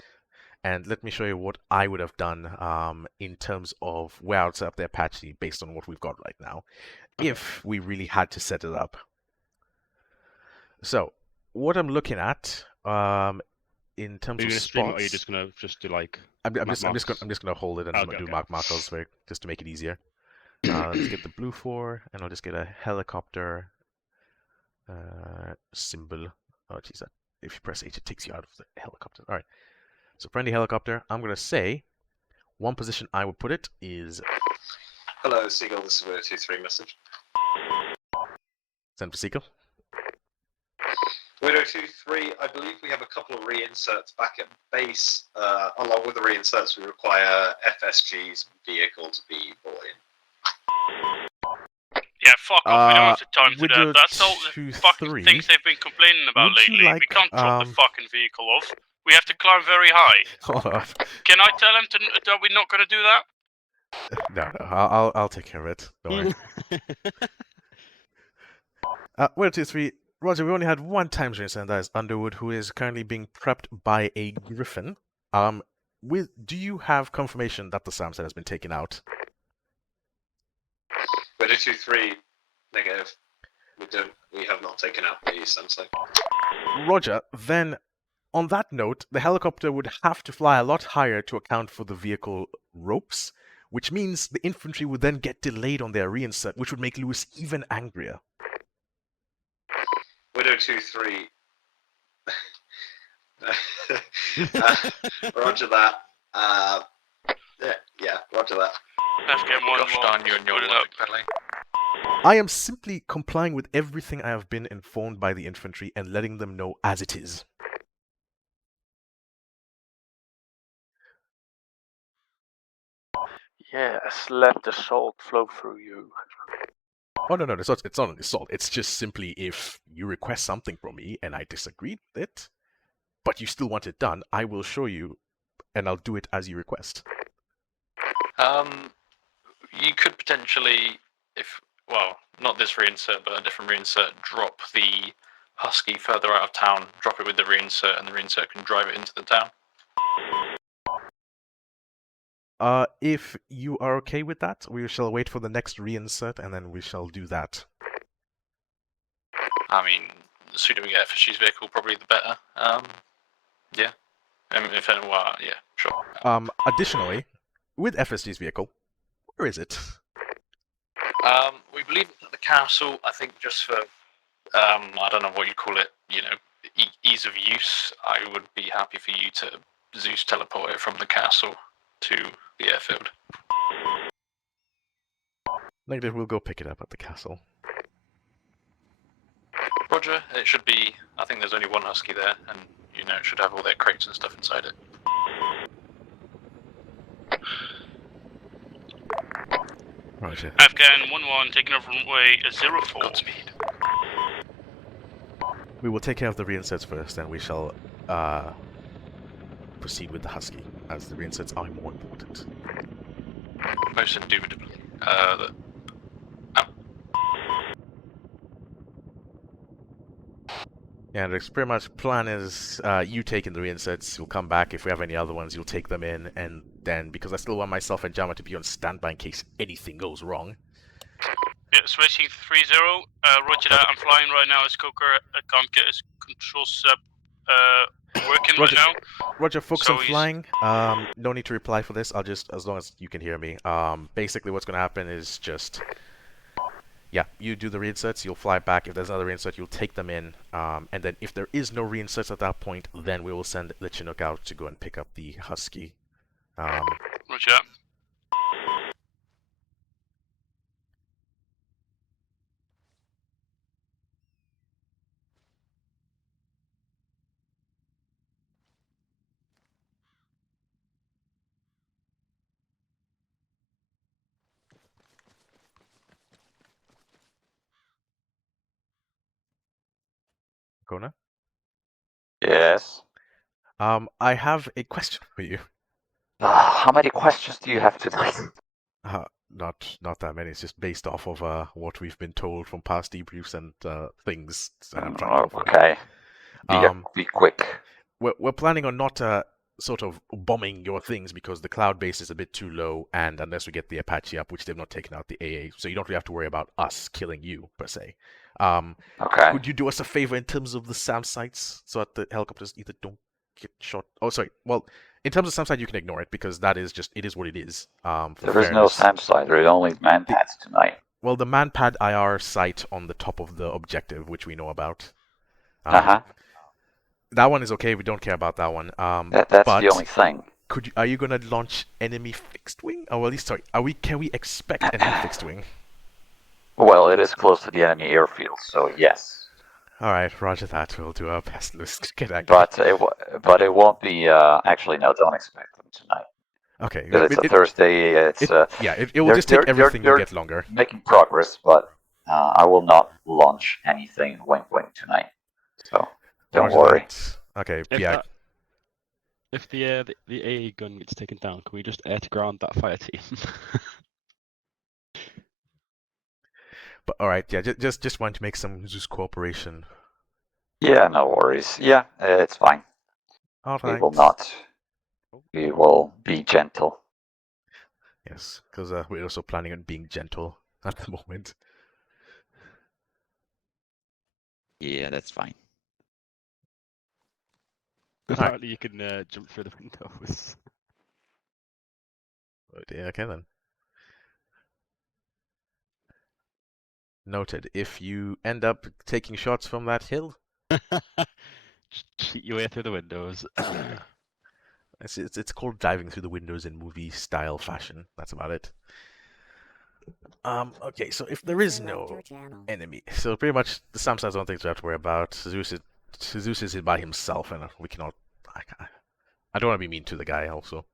And let me show you what I would have done in terms of where I would set up the Apache based on what we've got right now, if we really had to set it up. So, what I'm looking at in terms Are you of gonna stream it, or are you spots, just gonna do like? I'm just gonna hold it and Okay, do okay. mark markers just to make it easier. Let's get the blue 4, and I'll just get a helicopter symbol. Oh, geez, if you press H, it takes you out of the helicopter. All right. So friendly helicopter, I'm gonna say one position I would put it is. Hello, Seagull. This is a 2-3 message. Send for Seagull. Widow 2-3, I believe we have a couple of reinserts back at base. Along with the reinserts, we require FSG's vehicle to be brought in. Yeah, fuck off. We don't have the time for Widow that. That's all the fucking 2-3, things they've been complaining about would you lately. We like, can't drop the fucking vehicle off. We have to climb very high. Hold on. Can I tell him that we're not going to do that? No, I'll take care of it. Don't worry. Widow 2-3, Roger. We only had one time range, and that is Underwood, who is currently being prepped by a Griffin. Do you have confirmation that the SAM set has been taken out? Widow 2-3, negative. We have not taken out the Samsung. Roger. Then, on that note, the helicopter would have to fly a lot higher to account for the vehicle ropes, which means the infantry would then get delayed on their reinsert, which would make Lewis even angrier. Widow 2-3. Roger that. Yeah, roger that. Let's get one Gosh darn you and your work, Billy. I am simply complying with everything I have been informed by the infantry and letting them know as it is. Yes, let the salt flow through you. Oh no, it's not an assault. It's just simply if you request something from me and I disagree with it, but you still want it done, I will show you, and I'll do it as you request. You could potentially, not this reinsert, but a different reinsert, drop the Husky further out of town, drop it with the reinsert, and the reinsert can drive it into the town. If you are okay with that, we shall wait for the next reinsert, and then we shall do that. I mean, the sooner we get FSG's vehicle, probably the better. Yeah. If anyone, yeah, sure. Additionally, with FSG's vehicle, where is it? We believe it's at the castle. I think just for, I don't know what you call it, ease of use, I would be happy for you to Zeus teleport it from the castle to the airfield. Negative, we'll go pick it up at the castle. Roger, it should be, I think there's only one Husky there, and, it should have all their crates and stuff inside it. Roger. Afghan 1-1 taking over runway 04. Godspeed. We will take care of the reinserts first, then we shall proceed with the Husky, as the reinserts are more important. Most indubitably. Yeah, the pretty much plan is you taking the reinserts, you'll come back. If we have any other ones, you'll take them in, and then, because I still want myself and Jama to be on standby in case anything goes wrong. Yeah, switching 3-0. Roger that. I'm flying right now as Coker. I can't get his control sub working Roger, right now. Roger, focus So on flying. No need to reply for this. I'll just, as long as you can hear me. Basically what's going to happen is just, yeah, you do the reinserts, you'll fly back. If there's another reinsert, you'll take them in. And then if there is no reinserts at that point, then we will send the Chinook out to go and pick up the Husky. Roger that. Kona? Yes. I have a question for you. How many questions do you have tonight? Not that many. It's just based off of what we've been told from past debriefs and things that I'm trying to avoid. Okay. Be quick. We're planning on not sort of bombing your things because the cloud base is a bit too low, and unless we get the Apache up, which they've not taken out the AA, so you don't really have to worry about us killing you per se. Okay. Could you do us a favor in terms of the SAM sites so that the helicopters either don't get shot? Oh, sorry. Well, in terms of SAM site, you can ignore it because that is just it is what it is. There is no SAM site. There is only man pads tonight. Well, the manpad IR site on the top of the objective, which we know about. That one is okay. We don't care about that one. That's the only thing. Are you gonna launch enemy fixed wing? Oh, at least sorry. Can we expect enemy fixed wing? Well, it is close to the enemy airfield, so yes. All right, roger that. We'll do our best. Let's get that. But it won't be. Actually, no. Don't expect them tonight. Okay. It's a Thursday. It will just take everything to get longer. Making progress, but I will not launch anything. Wink, wink tonight. So don't worry. Okay. If the AA gun gets taken down, can we just air to ground that fire team? But all right, yeah, just want to make some Zeus cooperation. Yeah, no worries. Yeah, it's fine. All right. We will not. We will be gentle. Yes, because we're also planning on being gentle at the moment. Yeah, that's fine. Apparently, you can jump through the windows. Oh dear, okay then. Noted. If you end up taking shots from that hill, cheat your way through the windows. It's called diving through the windows in movie style fashion. That's about it. Okay, so if there is no enemy, so pretty much the SAM sites don't think we have to worry about. Zeus is by himself, and we cannot. I don't want to be mean to the guy also.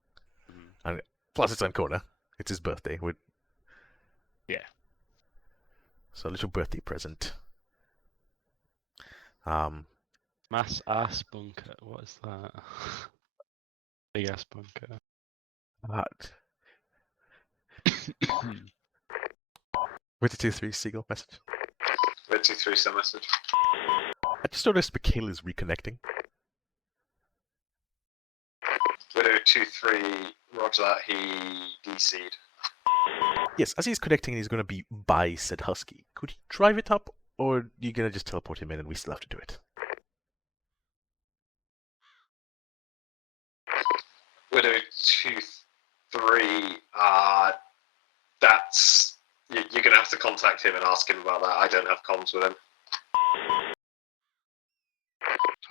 And plus, it's Ancona. It's his birthday. Yeah. So a little birthday present. Mass ass bunker. What is that? Big ass bunker. Wait to 2-3 Seagull message. Wait 2-3 send message. I just noticed Mikhail is reconnecting. Widow 2-3, roger that, he DC'd. Yes, as he's connecting, he's going to be by said Husky. Could he drive it up, or are you going to just teleport him in and we still have to do it? Widow 2-3, that's... You're going to have to contact him and ask him about that. I don't have comms with him.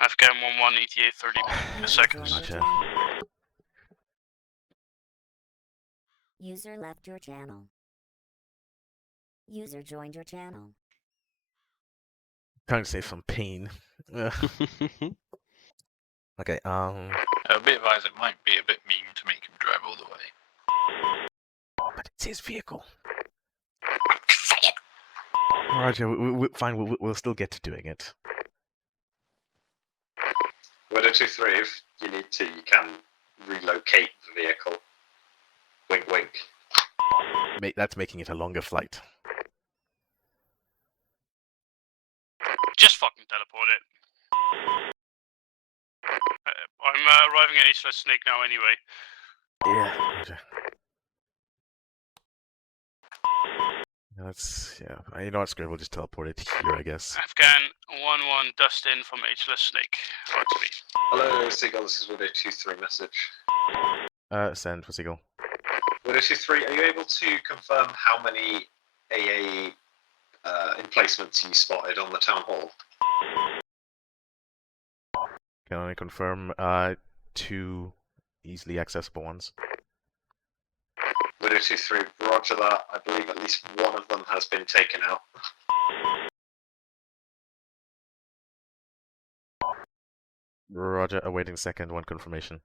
Afghan 1-1, ETA 30 seconds. Gotcha. User left your channel. User joined your channel. Trying to save some pain. Okay, A bit advised, it might be a bit mean to make him drive all the way. But it's his vehicle. Roger, fine, we'll still get to doing it. Widow 2-3, if you need to, you can relocate the vehicle. Wink, wink. That's making it a longer flight. Just fucking teleport it. I'm arriving at HLS Snake now anyway. Yeah, Roger. You know what, Scrib, we'll just teleport it here, I guess. Afghan 1-1, dust in from HLS Snake. Right to me. Hello, Seagull, this is Widow 2-3 message. Send for Seagull. Widow 2-3, are you able to confirm how many AA emplacements you spotted on the town hall? Can only confirm 2 easily accessible ones. Widow 2-3, roger that. I believe at least one of them has been taken out. Roger, awaiting second one confirmation.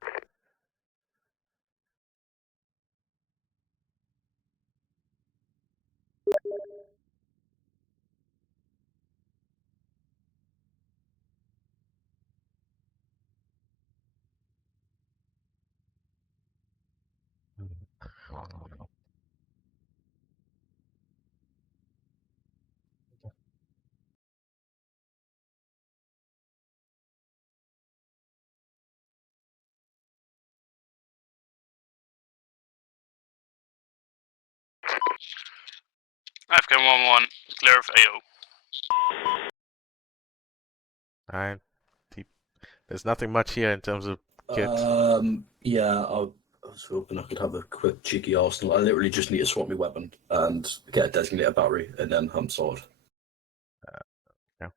Afghan 1-1, clear of AO. Alright. There's nothing much here in terms of kit. Yeah, I was hoping I could have a quick cheeky arsenal. I literally just need to swap my weapon and get a designated battery, and then I'm sorted. Yeah.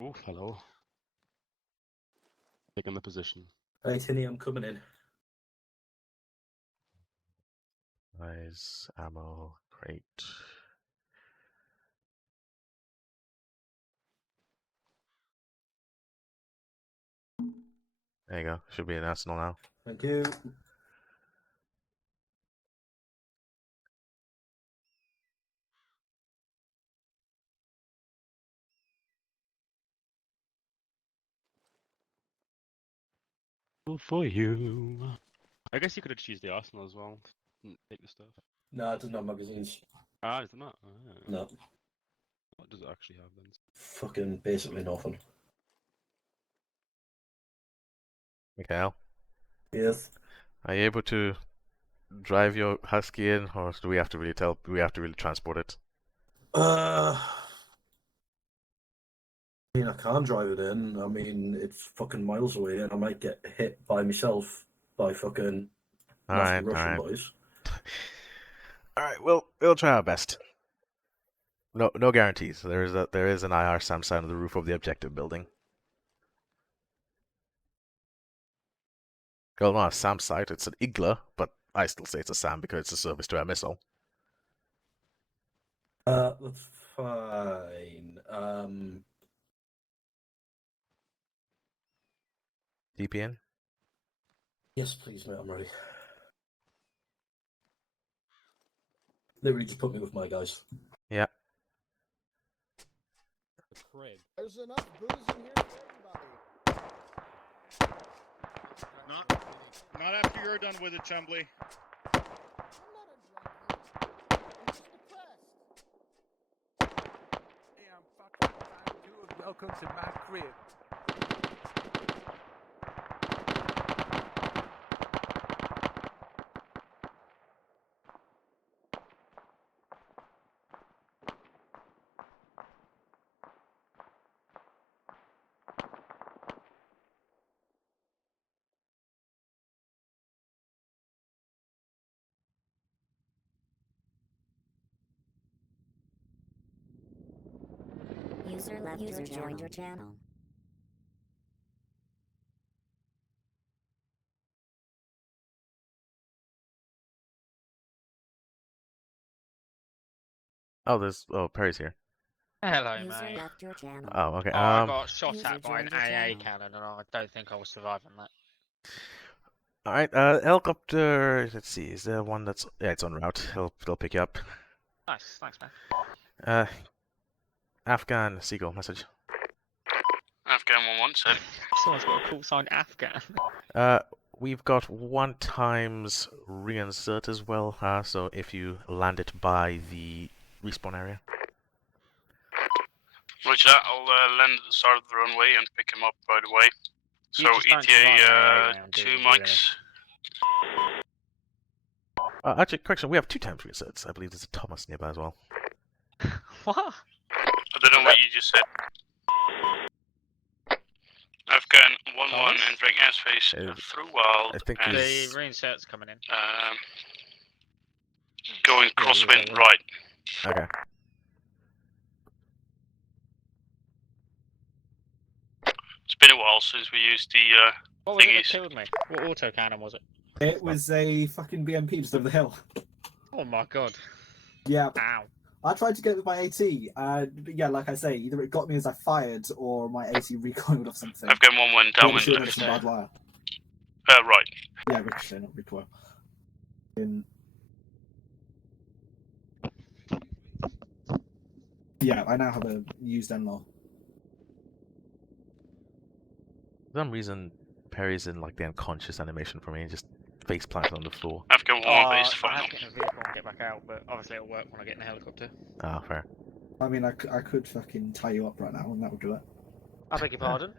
Oh, hello. Taking the position. Hey, Tinny, I'm coming in. Nice ammo, great. There you go. Should be an arsenal now. Thank you. For you. I guess you could have choose the arsenal as well. Take the stuff. No, it doesn't have magazines. Ah, is it not? Oh. No. What does it actually have then? Fucking basically nothing. Mikhail? Yes. Are you able to drive your Husky in, or do we have to really transport it? I mean, I can drive it in. I mean, it's fucking miles away, and I might get hit by myself by fucking nasty Russian boys. Alright, we'll try our best. No guarantees. There is an IR SAM sign on the roof of the objective building. Well, not a SAM site, it's an IGLA, but I still say it's a SAM because it's a service to our missile. That's fine. DPN? Yes, please, mate. I'm ready. Literally, just put me with my guys. Yeah. There's enough booze in here for everybody. Not after you're done with it, Chumbly. Hey, I'm fucking fine, dude. Welcome to my crib. User joined your channel. Oh, Perry's here. Hello, User mate. left your channel. Oh, okay. I got shot User at by an joined your AA channel. cannon, and I don't think I was surviving that. Alright, helicopter, let's see, is there one that's... Yeah, it's en route. They'll pick you up. Nice, thanks, man. Afghan Seagull, message. Afghan 1-1, said. Someone's got a call sign Afghan. We've got 1x reinsert as well, so if you land it by the respawn area. Roger that, I'll land at the start of the runway and pick him up right away. So You just don't survive an AA round, do 2 you, mics. Actually, correction, we have 2x reinserts. I believe there's a Thomas nearby as well. What? I don't know what you just said. Afghan 1-1 entering airspace through wild. I think and The reinsert's coming in. Going crosswind right. Okay. It's been a while since we used the What was it that thingies. killed me? What autocannon was it? It was a fucking BMP just over the hill. Oh my god. Yeah. Ow. I tried to get it with my AT, and yeah, like I say, either it got me as I fired or my AT recoiled or something. Afghan 1-1 downwind Or left. some bad wire. Right. Yeah, ricochet, not recoil. Yeah, I now have a used NLAW. For some reason, Perry's in like the unconscious animation for me, just face planted on the floor. Afghan 1-1 base I final. have to get in a vehicle and get back out, but obviously it'll work when I get in a helicopter. Ah, fair. I mean, I could fucking tie you up right now, and that would do it. I beg your pardon?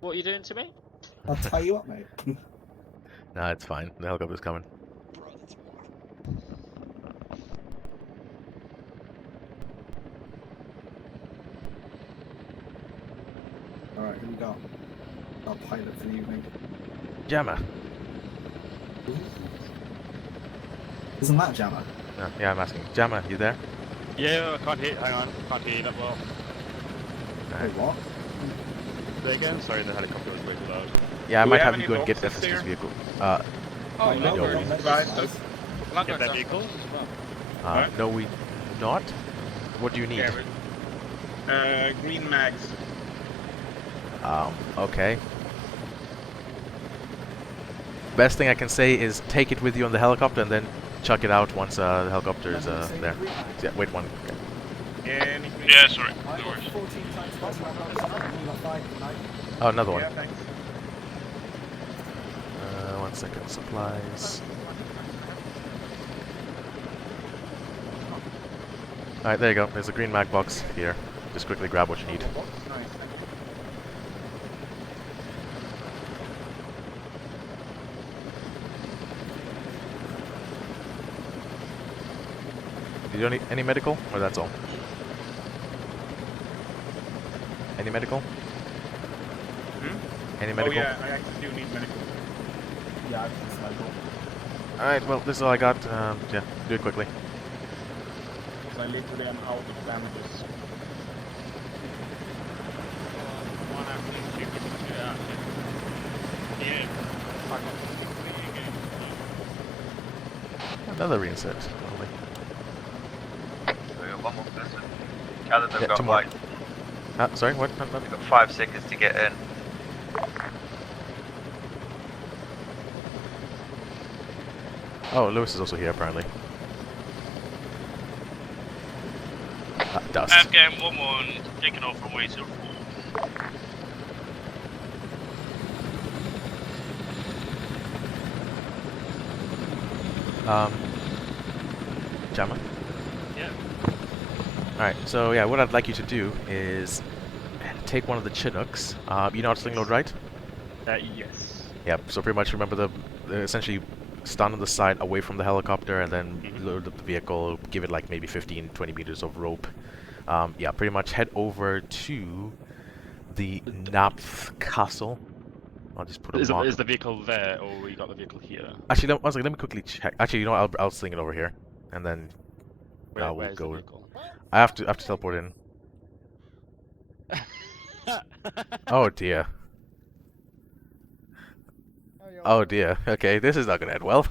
What are you doing to me? I'll tie you up, mate. Nah, it's fine. The helicopter's coming. Alright, who we got? Our pilot for the evening. Jammer. Isn't that Jammer? No, yeah, I'm asking. Jammer, you there? Yeah, I can't hear. Hang on, can't hear you that well. Wait, what? Say again. Sorry, the helicopter was way too loud. Yeah, I might have you go and get FSG's vehicle. Oh, no. Get their vehicles as well. No, we not. What do you need? Green mags. Okay. Best thing I can say is take it with you on the helicopter and then chuck it out once the helicopter is there. Yeah, wait one. Yeah, sorry. No worries. Oh, another one. Yeah, thanks. 1 second. Supplies. Alright, there you go. There's a green mag box here. Just quickly grab what you need. Do you need any medical, or that's all? Any medical? Any medical? Oh yeah, I actually do need medical. Yeah, I think medical. Alright, well, this is all I got. Yeah, do it quickly. I literally am out of damages. Another reinsert. Only. So we got one more person. Other than Yeah, got two more. like, Sorry, what? we've got 5 seconds to get in. Oh, Lewis is also here, apparently. Dust. Afghan woman taking off from way to Jammer? Yeah. Alright, so yeah, what I'd like you to do is take one of the Chinooks. You know how to sling load, right? Yes. Yep, so pretty much remember the essentially stand on the side away from the helicopter and then load up the vehicle, give it like maybe 15-20 meters of rope. Yeah, pretty much head over to the Napth Castle. I'll just put a mark. Is the vehicle there, or we got the vehicle here? Actually, one second, let me quickly check. Actually, you know what, I'll sling it over here, and then we'll Where's the go. vehicle? I have to teleport in. Oh dear. Oh dear. Okay, this is not gonna end well.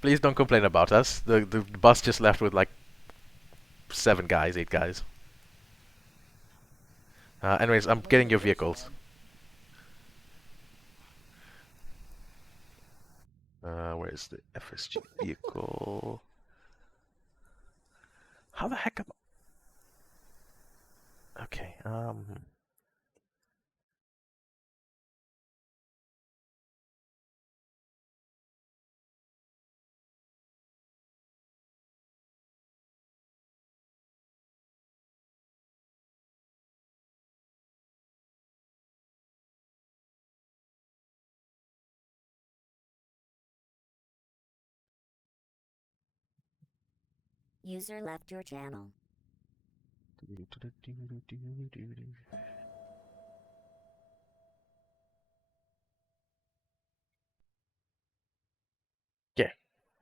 Please don't complain about us. The bus just left with like 7 guys, 8 guys. Anyways, I'm getting your vehicles. Where's the FSG vehicle? How the heck am I? Okay, User left your channel. yeah,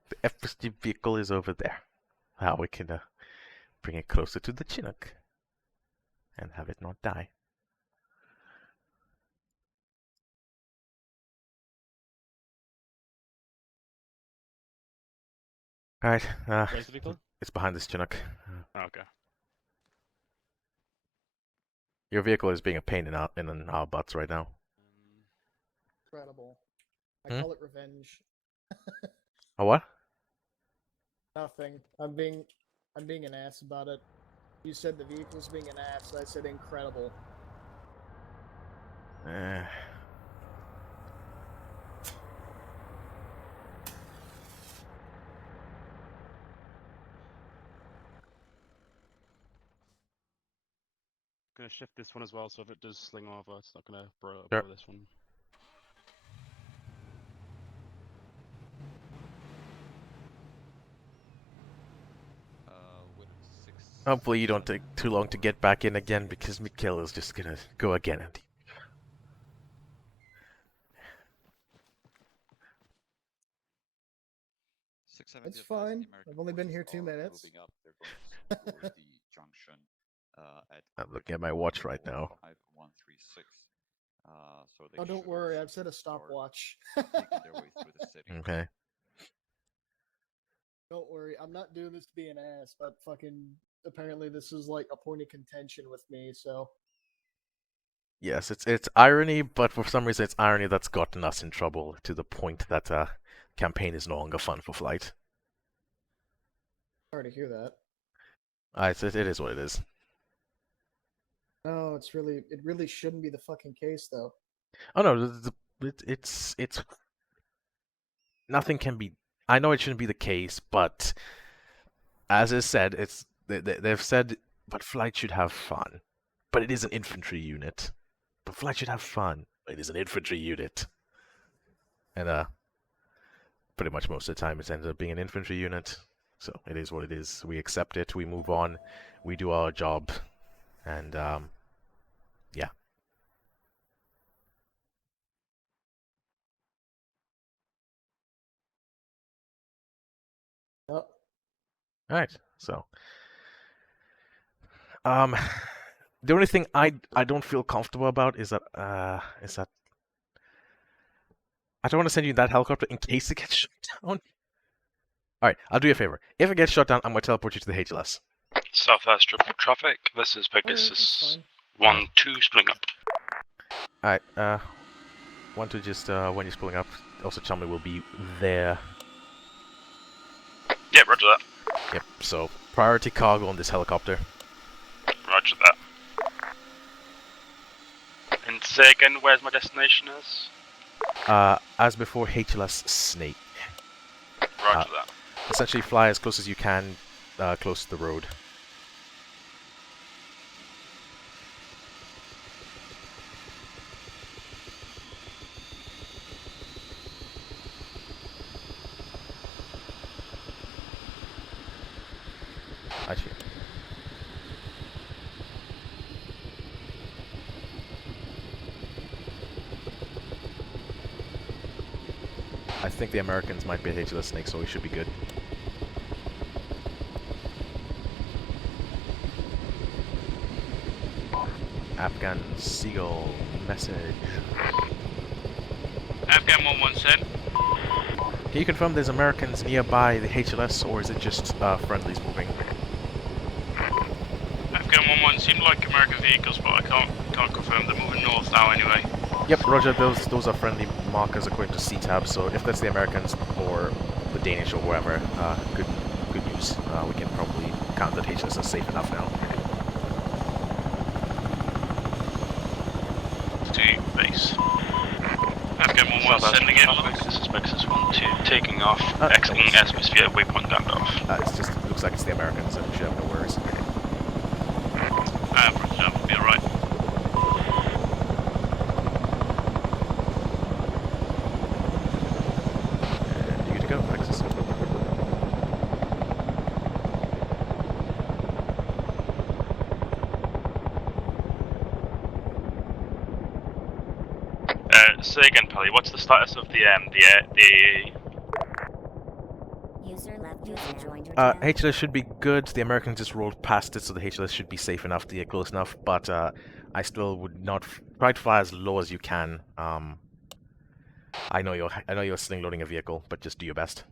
the FSG vehicle is over there. Now we can bring it closer to the Chinook and have it not die. Alright, Where's the vehicle? it's behind this Chinook. Oh, okay. Your vehicle is being a pain in our butts right now. Incredible. I call it revenge. A what? Nothing. I'm being an ass about it. You said the vehicle's being an ass. I said incredible. Gonna shift this one as well, so if it does sling over, it's not gonna blow Sure. this one. Hopefully you don't take too long to get back in again, because Mikhail is just gonna go again. It's fine. I've only been here 2 minutes. I'm looking at my watch right now. Oh, don't worry. I've set a stopwatch. Okay. Don't worry. I'm not doing this to be an ass, but fucking apparently this is like a point of contention with me, so. Yes, it's irony, but for some reason it's irony that's gotten us in trouble to the point that campaign is no longer fun for flight. Sorry to hear that. It is what it is. No, it really shouldn't be the fucking case, though. Oh no, it's nothing can be. I know it shouldn't be the case, but as is said, they've said, but flight should have fun. But it is an infantry unit. But flight should have fun. But it is an infantry unit. And pretty much most of the time it ends up being an infantry unit. So it is what it is. We accept it. We move on. We do our job, and yeah. Yep. All right. So, the only thing I don't feel comfortable about is that I don't want to send you that helicopter in case it gets shut down. Alright, I'll do you a favor. If it gets shut down, I'm going to teleport you to the HLS. Southwest triple traffic. This is Pegasus 1-2 splitting up. Alright, 1-2 just when you're pulling up. Also tell me we'll be there. Yep, roger that. Yep, so priority cargo on this helicopter. Roger that. And say again, where's my destination is? As before, HLS Snake. Roger that. Essentially fly as close as you can, close to the road. Actually. I think the Americans might be at HLS Snake, so we should be good. Afghan Seagull message. Afghan 1-1 sent. Can you confirm there's Americans nearby the HLS, or is it just friendlies moving? Afghan 1-1 seemed like American vehicles, but I can't confirm. They're moving north now anyway. Yep, roger. Those are friendly markers according to CTAB. So if that's the Americans or the Danish or whoever, good news. We can probably count that HLS as safe enough now. To base. Afghan 1-1 sending in. This is Pegasus 1-2 taking off, exiting atmosphere, waypoint down off. It looks like it's the Americans, and we should have no worries. That will be alright. And you to go, Pegasus. Say again, Pally, what's the status of the User left. User joined your channel. HLS should be good. The Americans just rolled past it, so the HLS should be safe enough to get close enough. But I still would not try to fly as low as you can. I know you're sling loading a vehicle, but just do your best.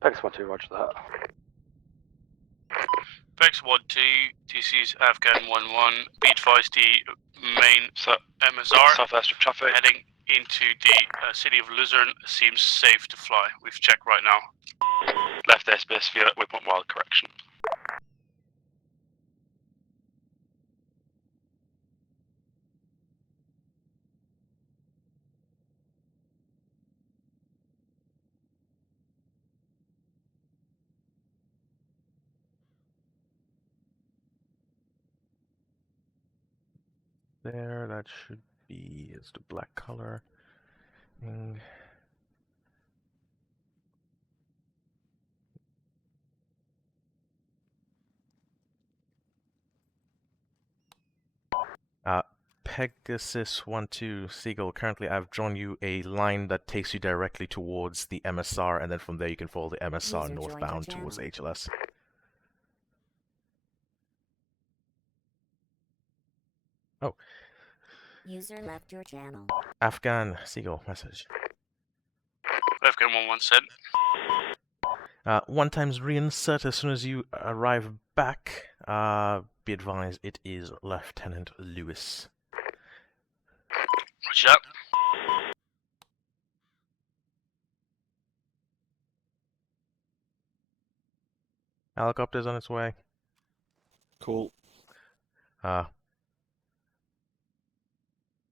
Pegasus 1-2, roger that. Vex 1-2, TC's Afghan 1-1, be advised the main MSR Southwest traffic. heading into the city of Luzerne seems safe to fly. We've checked right now. Left airspace via waypoint wild correction. There, that should be is the black color. Pegasus 1-2 Seagull. Currently, I've drawn you a line that takes you directly towards the MSR, and then from there you can follow the MSR User northbound joined your towards channel. HLS. Oh. User left your channel. Afghan Seagull message. Afghan 1-1 sent. 1 times reinsert as soon as you arrive back. Be advised, it is Lieutenant Lewis. What's up? Helicopter's on its way. Cool. Well,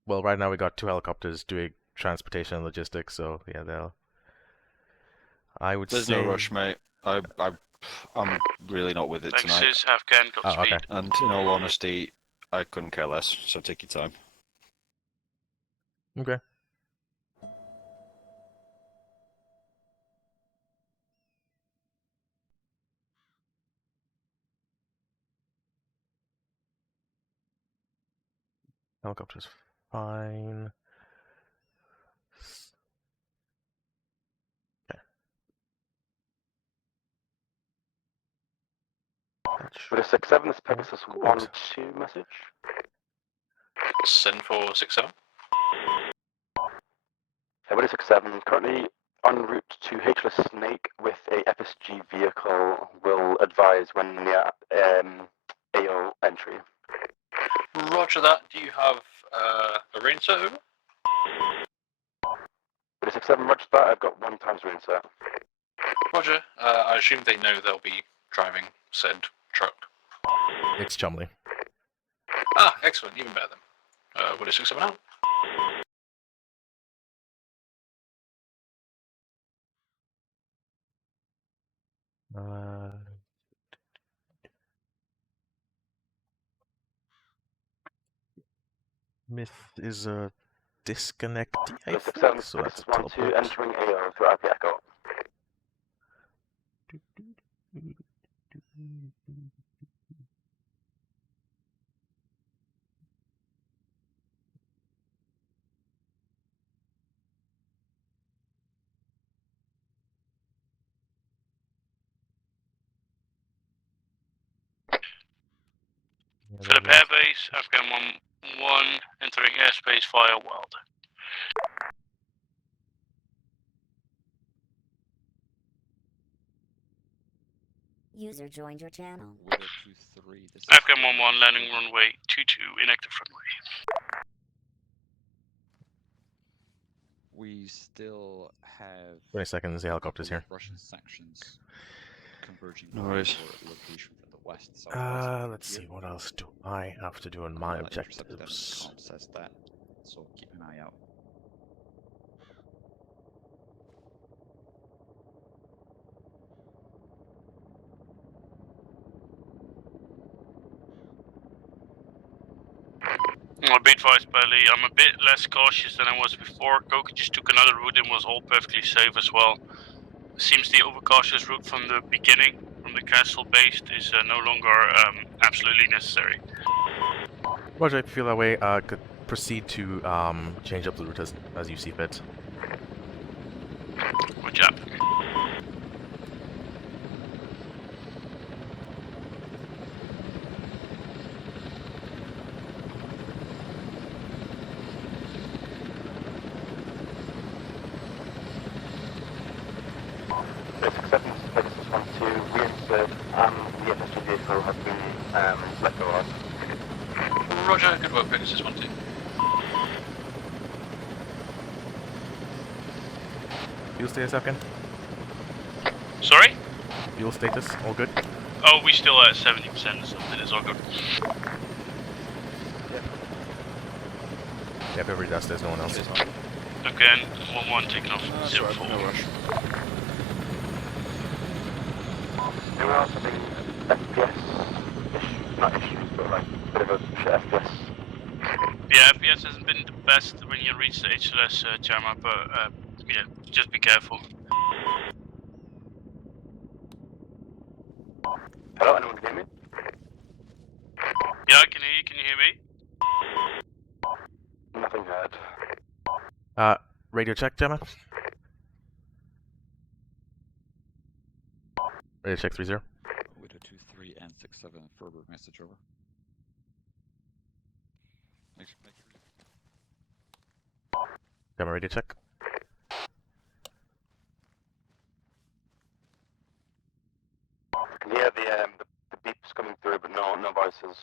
right now we got 2 helicopters doing transportation and logistics, so yeah, they'll. I would There's say. no rush, mate. I'm really not with it tonight. Texas, Afghan, got speed. Okay. And in all honesty, I couldn't care less. So take your time. Okay. Helicopter's fine. Okay. Would a 6-7 this Pegasus 1-2 message? Send for 6-7. Would a 6-7 currently en route to HLS Snake with a FSG vehicle. Will advise when near AO entry. Roger that. Do you have a rain set over? Would a 6-7 roger that? I've got 1 times range set. Roger. I assume they know they'll be driving said truck. It's Chumley. Ah, excellent. Even better then. Would a 6-7 out? Myth is a disconnectee, I The think, 6-7 so that's Pegasus a 1-2 teleport. entering AO throughout the echo. Philip Airbase, Afghan 1-1, entering airspace via Wild. User joined your channel. Afghan 1-1, landing runway 22, inactive runway. We still have 20 seconds, the helicopter's here. Russian sections converging No worries. for location from the west southwest. Let's see, what else do I have to do on my objectives? Says that, so keep an eye out. I'll be advised, Belly. I'm a bit less cautious than I was before. Goku just took another route and was all perfectly safe as well. Seems the overcautious route from the beginning, from the castle based, is no longer absolutely necessary. Roger, if you feel that way, could proceed to change up the route as you see fit. Good job. The 6-7 Pegasus 1-2 reinsert and the FSG vehicle has been let go of. Roger. Good work, Pegasus 1-2. Fuel status, Afghan? Sorry? Fuel status, all good? Oh, we still at 70% or something, it's all good. Yeah, if everybody does, there's no one else. Again, 1-1 taking off, 0-4. No rush. Anyone else having FPS issues? Not issues, but like a bit of a shit FPS. Yeah, FPS hasn't been the best when you reach the HLS, Charma, but yeah, just be careful. Hello, anyone can hear me? Yeah, I can hear you. Can you hear me? Radio check, Gemma. Radio check 3-0. Widow 2-3 and 6-7 Ferber message over. Make sure. Gemma, radio check. I can hear the beeps coming through, but no voices.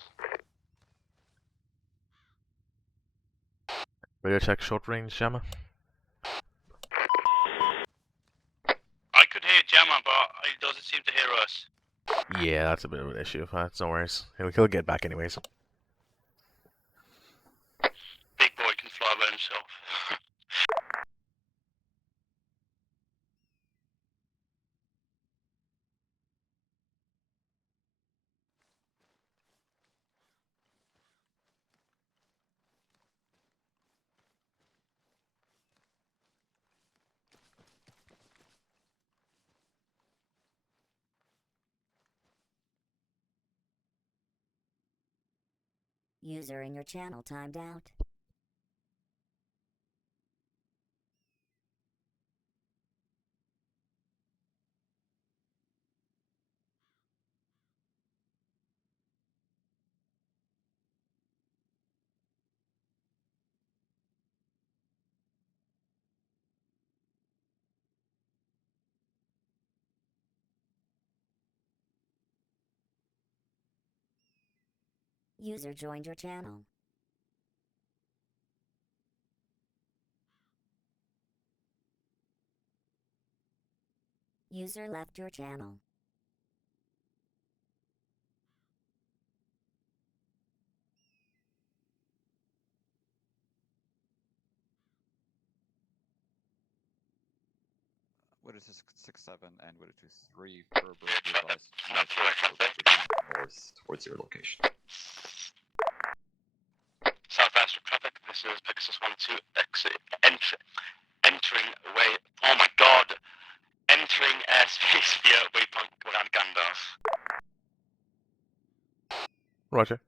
Radio check short range, Gemma. I could hear Gemma, but he doesn't seem to hear us. Yeah, that's a bit of an issue. That's no worries. He'll get back anyways. Big boy can fly by himself. User in your channel timed out. User joined your channel. User left your channel. Widow 6-7 and Widow 2-3 Ferber advised north towards your location. Southwest traffic, this is Pegasus 1-2, exit, entering way, oh my god, entering airspace via waypoint around Gandalf. Roger.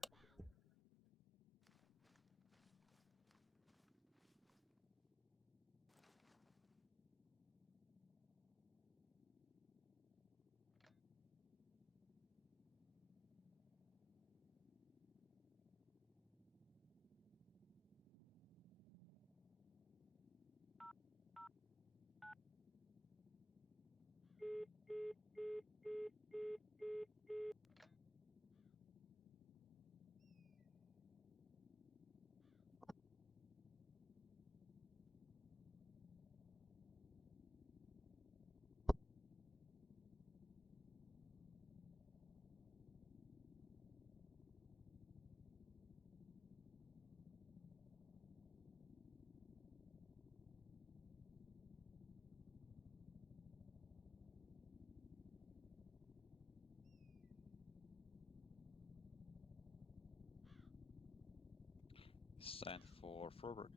Stand for Ferber.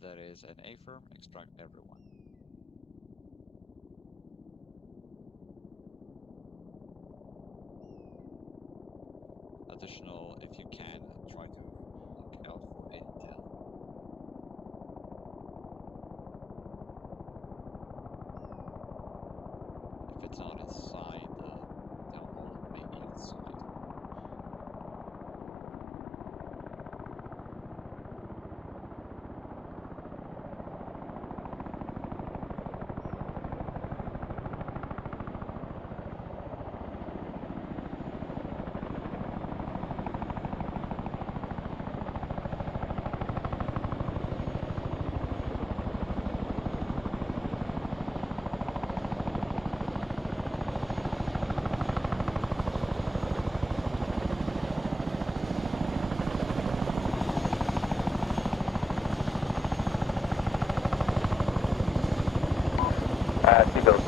That is an A firm, extract everyone. Additional, if you can, try to look out for intel. If it's not inside the town hall, maybe outside. Seagulls.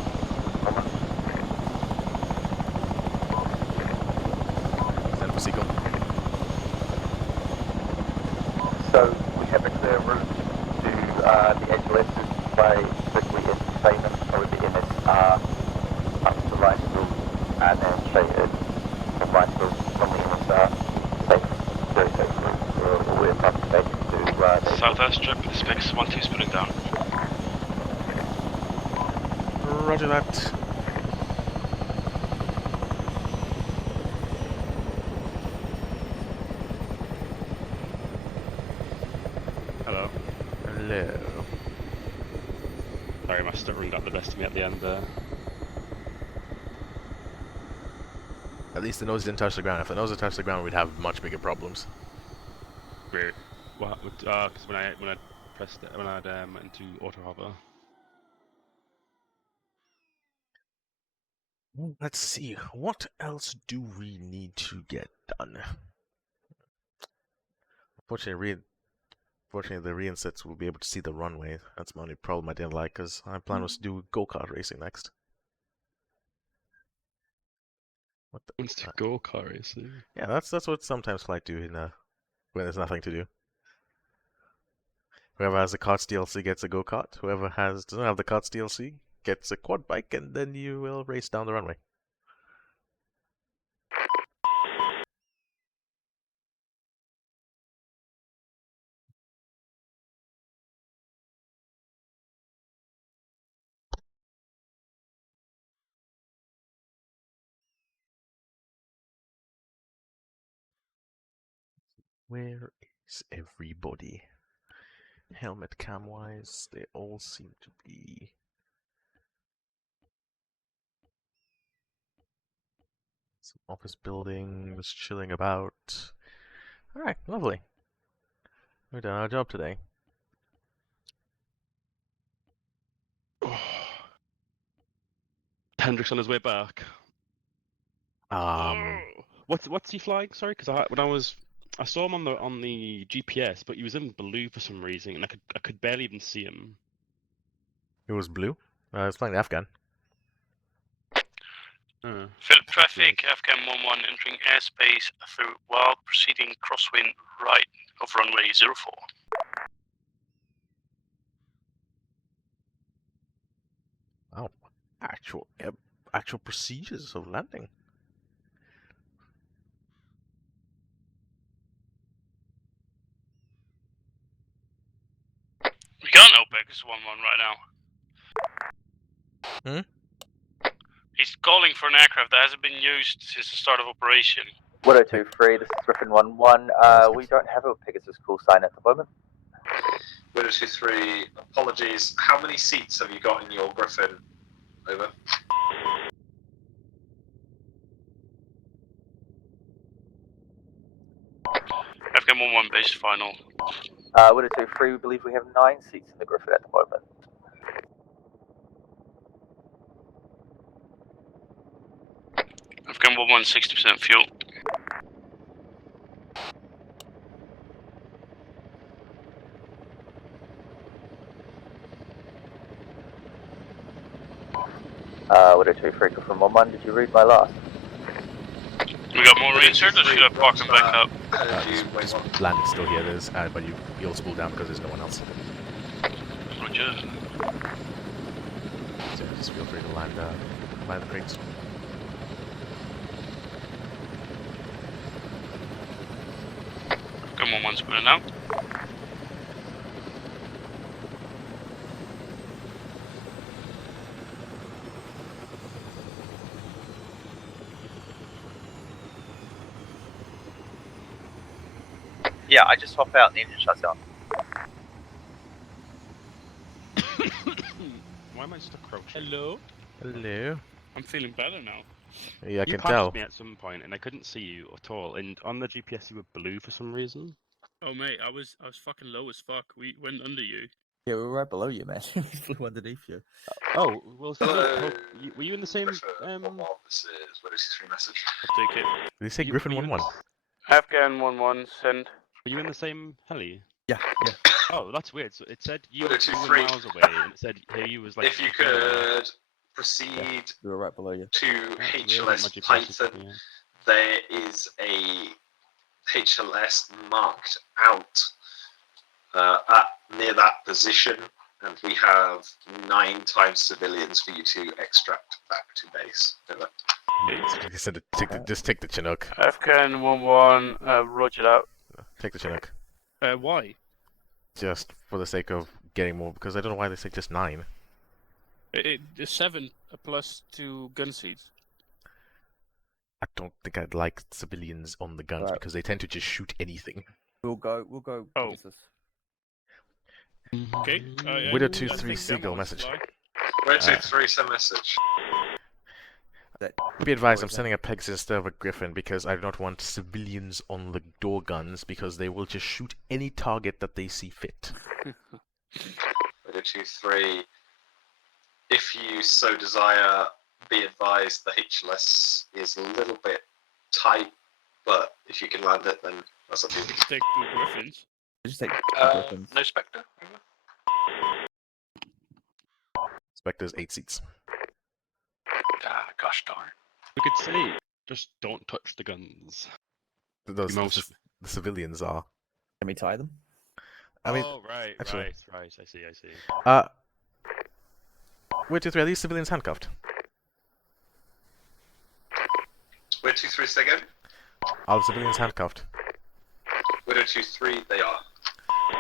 Stand for Seagull. So we have a clear route to the edge left by quickly in Famous or the MSR and then straight in. We'll find something in safe, very safely. We're participating to Southwest trip, specs 1-2 spinning down. Roger that. Hello. Hello. Sorry, my stuttering got the best of me at the end there. At least the nose didn't touch the ground. If the nose had touched the ground, we'd have much bigger problems. Weird. What? Because when I pressed it, when I went into auto hover. Let's see. What else do we need to get done? Fortunately, the reinsets will be able to see the runway. That's my only problem I didn't like, because my plan was to do go-kart racing next. What the? Wants to go-kart racing? Yeah, that's what sometimes flight do in when there's nothing to do. Whoever has the carts DLC gets a go-kart. Whoever doesn't have the carts DLC gets a quad bike, and then you will race down the runway. Where is everybody? Helmet cam-wise, they all seem to be... Some office buildings, chilling about. Alright, lovely. We've done our job today. Hendrick's on his way back. What's he flying? Sorry, because I saw him on the GPS, but he was in blue for some reason, and I could barely even see him. It was blue? I was flying the Afghan. Philip traffic, Afghan 11 entering airspace through while proceeding crosswind right of runway 04. Oh, actual procedures of landing. We can't know Pegasus 11 right now. Hmm? He's calling for an aircraft that hasn't been used since the start of operation. 1023, this is Griffin 11. We don't have a Pegasus call sign at the moment. 1023, apologies. How many seats have you got in your Griffin? Over. Afghan 11 base final. 1023, we believe we have 9 seats in the Griffin at the moment. Afghan 11 60% fuel. What a 2-3 from Moman, did you read my last? We got more reinsert, or should I park them back up? Landing's still here, but you'll spool down because there's no one else. Roger. So just feel free to land the crates. Come on, one's putting out. Yeah, I just hop out and the engine shuts down. Why am I just crouching? Hello? Hello. I'm feeling better now. Yeah, I you can passed tell. me at some point, and I couldn't see you at all. And on the GPS, you were blue for some reason. Oh mate, I was fucking low as fuck. We went under you. Yeah, we were right below you, man. We flew underneath you. Oh, well, Hello. were you in the same? This is 1023 message. I'll take it. Did he say Griffin 1-1? Afghan 11 send. Were you in the same heli? Yeah, yeah. Oh, that's weird. So it said you Well, were it's 2 free. miles away, and it said here you was like. If you could proceed We were right below you. to really HLS my GPS Python, there is a HLS marked out near that position and we have 9 times civilians for you to extract back to base. Over. You said just take the Chinook. Afghan 1-1, roger that. Take the Chinook. Why? Just for the sake of getting more, because I don't know why they say just 9. It's 7 plus 2 gun seats. I don't think I'd like civilians on the guns because they tend to just shoot anything. We'll go. Oh. Okay. Widow I 2-3 think Seagull Gamma wants to message. fly. Widow 2-3 send message. Be advised, I'm sending a Pegs instead of a Griffin because I do not want civilians on the door guns because they will just shoot any target that they see fit. Widow 2-3. If you so desire, be advised the HLS is a little bit tight, but if you can land it, then that's up to you. Take 2 Griffins. Just take No Spectre. Spectre's 8 seats. Ah, gosh darn. We could say, just don't touch the guns. Those the civilians are. Can we tie them? I mean, right. actually, I see. Wait, 2-3, are these civilians handcuffed? Widow 2-3 say again? Are the civilians handcuffed? Widow 2-3, they are.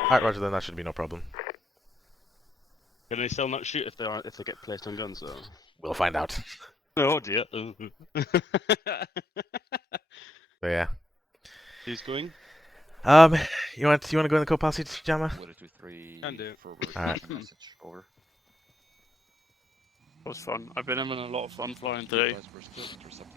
Alright, roger, then that should be no problem. Can they still not shoot if they get placed on guns though? We'll find out. Oh dear. But yeah. Who's going? You want to go in the co-pilot seat, Jammer? Widow 2-3 Can do. Alright. message over. It was fun. I've been having a lot of fun flying today.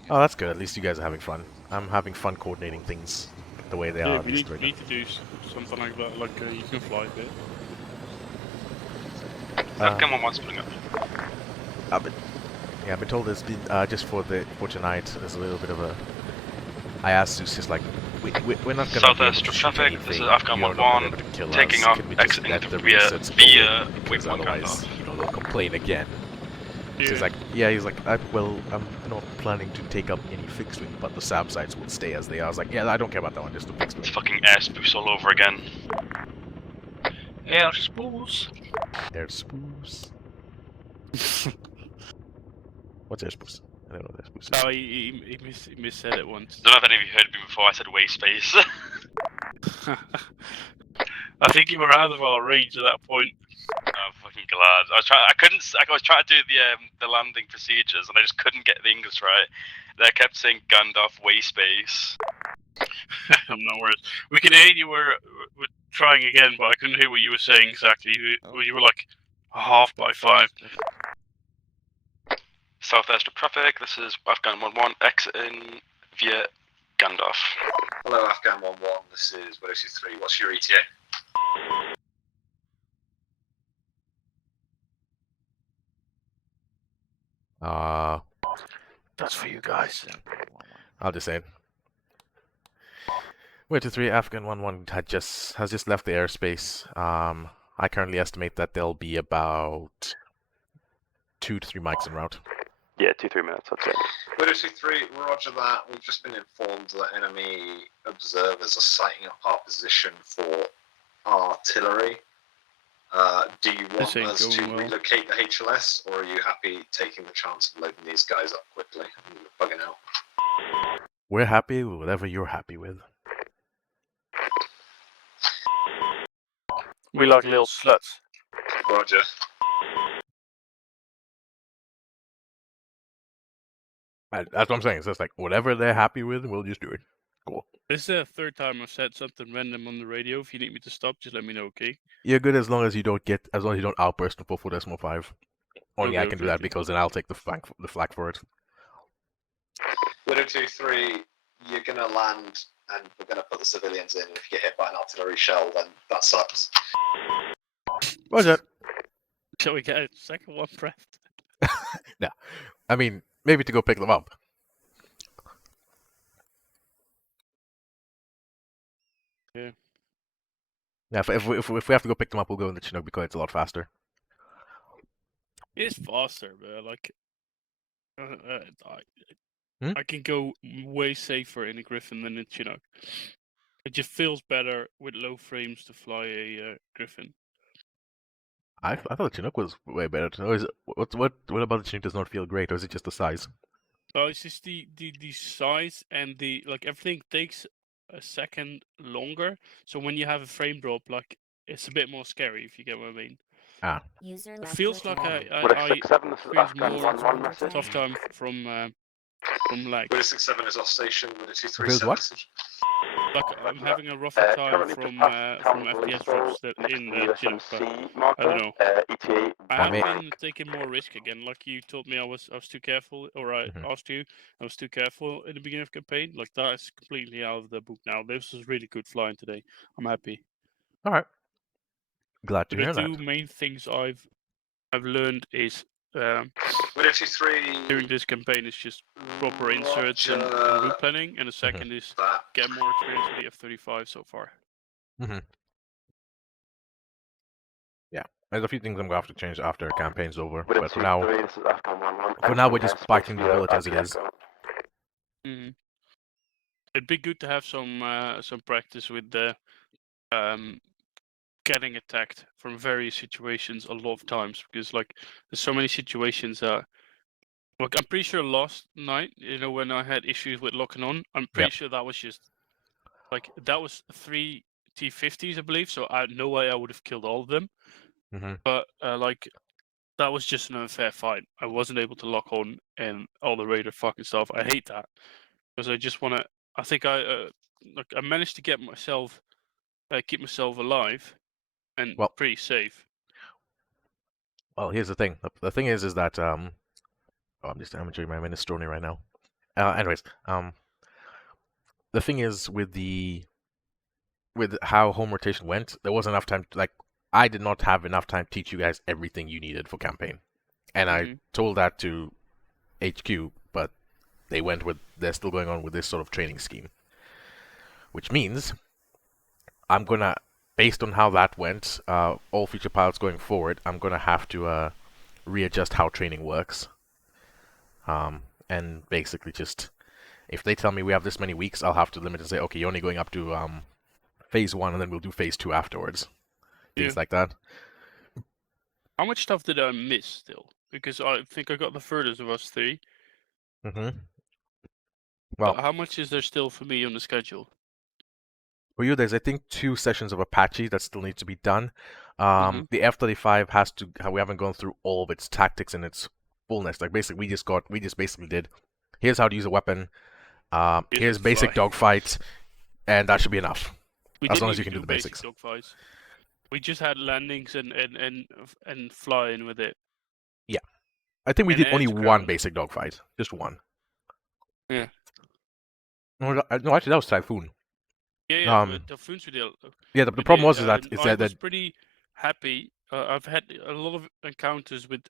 Oh, that's good. At least you guys are having fun. I'm having fun coordinating things the way they are. We need to do something like that. Like you can fly a bit. Afghan 1-1's pulling up. I've been told there's been just for tonight. There's a little bit of a. I asked Zeus, just like we're not gonna. Southwest of traffic. This is Afghan 1-1 taking off, exiting the rear via because otherwise, they'll complain again. Yeah. So he's like, well, I'm not planning to take up any fixed wing, but the SAM sites will stay as they are. I was like, yeah, I don't care about that one, just the fixed wing. It's fucking air spoofs all over again. Air spoofs. Air spoofs. What's air spoofs? I don't know what air spoofs is. No, he missaid it once. Don't know if any of you heard me before. I said waste space. I think you were out of our range at that point. I'm fucking glad. I was trying to do the landing procedures, and I just couldn't get the English right. They kept saying Gandalf way space. I'm not worried. We can hear you were trying again, but I couldn't hear what you were saying exactly. You were like half by 5. Southwest of traffic. This is Afghan 1-1 exiting via Gandalf. Hello, Afghan 1-1. This is Widow 2-3. What's your ETA? That's for you guys. I'll just say it. Wait, 2-3 Afghan 1-1 has just left the airspace. I currently estimate that they'll be about 2 to 3 mics en route. Yeah, 2-3 minutes, I'd say. Widow 2-3, roger that. We've just been informed that enemy observers are sighting up our position for artillery. Do you want us to relocate the HLS, or are you happy taking the chance of loading these guys up quickly and bugging out? We're happy with whatever you're happy with. We like little sluts. Roger. That's what I'm saying. It's just like whatever they're happy with, we'll just do it. Cool. This is the third time I've said something random on the radio. If you need me to stop, just let me know, okay? You're good as long as you don't outburst the 4.5. Only I can do that because then I'll take the flak for it. Widow 2-3, you're gonna land and we're gonna put the civilians in, and if you get hit by an artillery shell, then that sucks. What's that? Shall we get a second one prepped? No. I mean, maybe to go pick them up. Yeah. Yeah, if we have to go pick them up, we'll go in the Chinook because it's a lot faster. It's faster, but like, I can go way safer in a Griffin than a Chinook. It just feels better with low frames to fly a Griffin. I thought the Chinook was way better. Or is it, what about the Chinook does not feel great, or is it just the size? It's just the size and the like everything takes a second longer. So when you have a frame drop, like it's a bit more scary if you get what I mean. Ah. User It left feels your like channel. I 6-7, this is experience Afghan more 1-1 message. tough time from lag. 6-7 is off station with a 237 Feels what? message. Like I'm having a rougher time Currently from just past town FPS Blissville, drops that next in to the Chinook, but USMC I marker, don't know. ETA I I have mean- been taking more risk again. Like you told me, I was too careful, or I asked you, I was too careful in the beginning of campaign. Like that is completely out of the book now. This was really good flying today. I'm happy. All right. Glad to The hear two that. main things I've learned is With 3 during this campaign is just proper inserts and route planning, and the second is get more experience with the F-35 so far. Yeah, there's a few things I'm gonna have to change after the campaign's over, With a but for now, 2-3, this is Afghan 1-1. for now we're Entering just airspace biting the via bullet as it IP is. echo. It'd be good to have some practice with the getting attacked from various situations a lot of times, because like there's so many situations that like I'm pretty sure last night, you know, when I had issues with locking on, I'm pretty sure that was just like that was 3 T-50s, I believe, so I had no way I would have killed all of them. But like that was just an unfair fight. I wasn't able to lock on and all the Raider fucking stuff. I hate that because I just want to. I think like I managed to get myself keep myself alive and pretty safe. Well, here's the thing. The thing is that oh, I'm enjoying my minestrone right now. Anyways, the thing is with how home rotation went, there wasn't enough time. Like, I did not have enough time to teach you guys everything you needed for campaign, and I told that to HQ, but they went with they're still going on with this sort of training scheme, which means I'm gonna, based on how that went, all future pilots going forward, I'm gonna have to readjust how training works. And basically just, if they tell me we have this many weeks, I'll have to limit and say, okay, you're only going up to phase 1, and then we'll do phase 2 afterwards. Things like that. How much stuff did I miss still? Because I think I got the furthest of us 3. Well, but how much is there still for me on the schedule? for you, there's I think 2 sessions of Apache that still need to be done. The F-35 has to. We haven't gone through all of its tactics in its fullness. Like basically, we just basically did. Here's how to use a weapon. Here's basic dogfight, and that should be enough. As long as you can do the basics. Dogfights. We just had landings and flying with it. Yeah, I think we did only one basic dogfight, just one. Yeah. No, actually, that was Typhoon. Yeah, Typhoons we did. Yeah, the problem was I that was pretty happy. I've had a lot of encounters with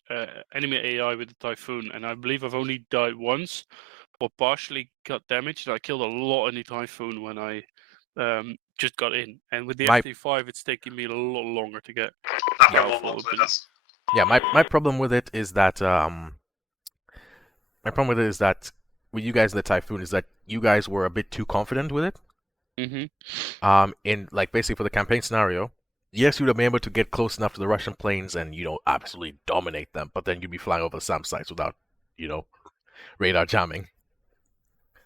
enemy AI with the Typhoon, and I believe I've only died once, or partially got damaged. And I killed a lot in the Typhoon when I just got in, and with the F-35, it's taking me a lot longer to get. Yeah, my problem with it is that with you guys in the Typhoon is that you guys were a bit too confident with it. In like basically for the campaign scenario, yes, you'd have been able to get close enough to the Russian planes and absolutely dominate them, but then you'd be flying over SAM sites without radar jamming.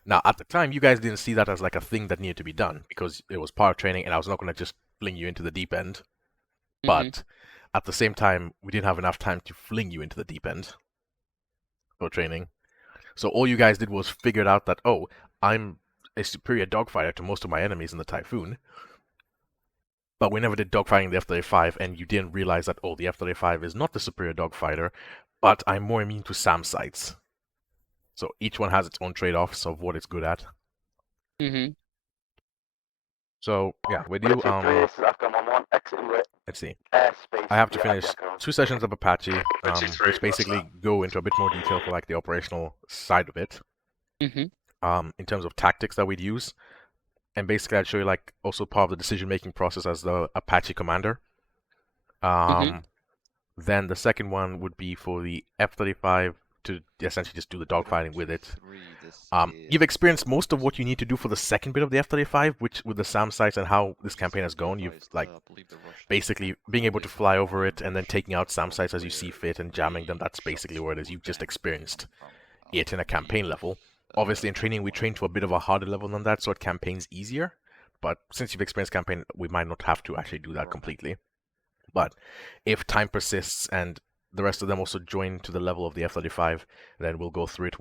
Now, at the time, you guys didn't see that as like a thing that needed to be done because it was part of training, and I was not going to just fling you into the deep end. But at the same time, we didn't have enough time to fling you into the deep end for training. So all you guys did was figured out that, oh, I'm a superior dogfighter to most of my enemies in the Typhoon. But we never did dogfighting the F-35, and you didn't realize that, oh, the F-35 is not the superior dogfighter, but I'm more immune to SAM sites. So each one has its own trade-offs of what it's good at. So, yeah, with you, let's see. I have to finish 2 sessions of Apache, which basically go into a bit more detail for like the operational side of it. In terms of tactics that we'd use. And basically I'd show you like also part of the decision-making process as the Apache commander. Then the second one would be for the F-35 to essentially just do the dogfighting with it. You've experienced most of what you need to do for the second bit of the F-35, which with the SAM sites and how this campaign has gone, you've like basically being able to fly over it and then taking out SAM sites as you see fit and jamming them. That's basically what it is. You've just experienced it in a campaign level. Obviously, in training, we train to a bit of a harder level than that, so it campaign's easier. But since you've experienced campaign, we might not have to actually do that completely. But if time persists and the rest of them also join to the level of the F-35, then we'll go through it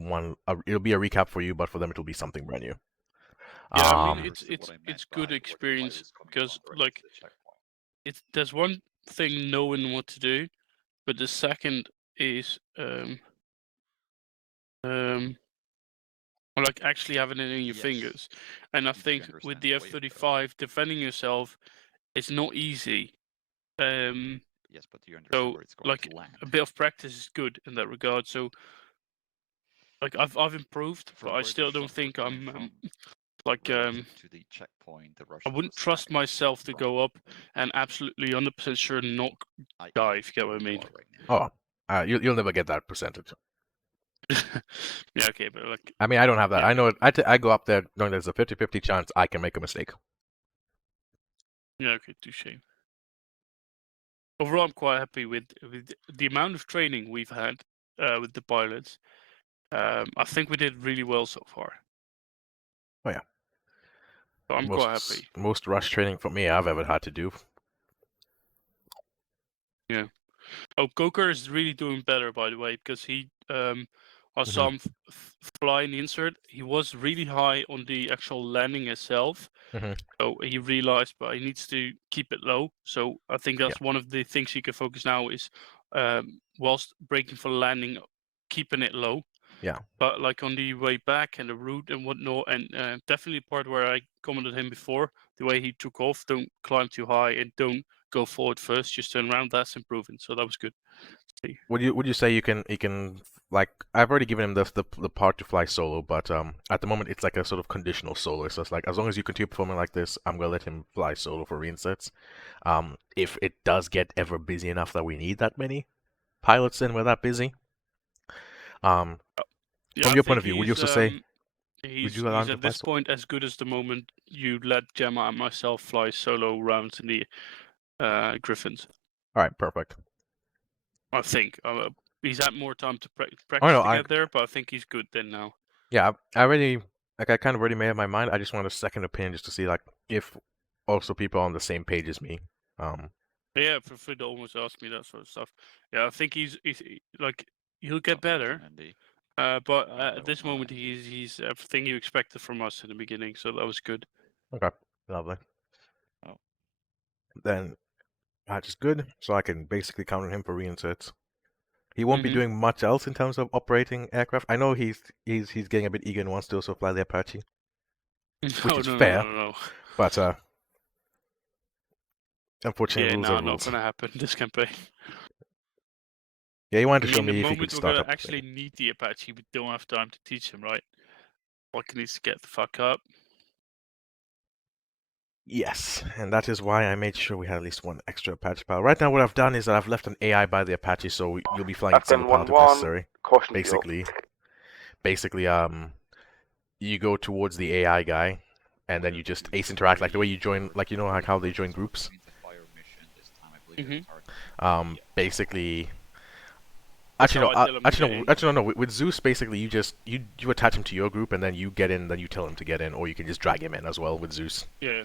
it'll be a recap for you, but for them it'll be something brand new. Yeah, I mean it's good experience because like there's one thing knowing what to do, but the second is like actually having it in your fingers. And I think with the F-35 defending yourself, it's not easy. Yes, but do you understand So where it's going like to land? a bit of practice is good in that regard. So like I've improved, but I still don't think I'm like to the checkpoint, the I Russians wouldn't were trust stacking myself to front go up and absolutely 100% sure not die, if you get what I mean. Oh, you'll never get that percentage. Yeah, okay, but like I mean, I don't have that. yeah. I know I go up there knowing there's a 50-50 chance I can make a mistake. Yeah, okay, touche. Overall, I'm quite happy with the amount of training we've had with the pilots. I think we did really well so far. Oh yeah. So I'm quite happy. Most rush training for me I've ever had to do. Yeah. Oh, Coker is really doing better, by the way, because he I saw him fly in the insert. He was really high on the actual landing itself. So he realized, but he needs to keep it low. So I think that's one of the things he can focus now is, whilst braking for landing, keeping it low. Yeah. But like on the way back and the route and whatnot, and definitely the part where I commented him before, the way he took off, don't climb too high and don't go forward first, just turn around. That's improving. So that was good. Would you say you can like I've already given him the part to fly solo, but at the moment it's like a sort of conditional solo. So it's like as long as you continue performing like this, I'm gonna let him fly solo for reinsets. If it does get ever busy enough that we need that many pilots in, we're that busy. From your point of view, would you also say he's at this point as good as the moment you let Gemma and myself fly solo rounds in the Griffins? All right, perfect. I think he's had more time to practice no, to get there, but I think he's good then now. Yeah, I already I kind of already made up my mind. I just want a second opinion just to see like if also people are on the same page as me. Yeah, for to almost ask me that sort of stuff. Yeah, I think he's like he'll get better. But at this moment, he's everything you expected from us in the beginning, so that was good. Okay, lovely. Then that is good, so I can basically count on him for reinserts. He won't be doing much else in terms of operating aircraft. I know he's getting a bit eager and wants to also fly the Apache, which is fair. No. But unfortunately, rules are rules. Not gonna happen this campaign. Yeah, he wanted to show me if he could The moment start we're up. gonna actually need the Apache, we don't have time to teach him, right? Like, he needs to get the fuck up. Yes, and that is why I made sure we had at least one extra Apache pilot. Right now, what I've done is that I've left an AI by the Apache, so you'll be flying single pilot if necessary. Basically, you go towards the AI guy, and then you just ace interact like the way you join, like you know how they join groups. Basically. Actually no. With Zeus, basically you attach him to your group, and then you get in, then you tell him to get in, or you can just drag him in as well with Zeus. Yeah,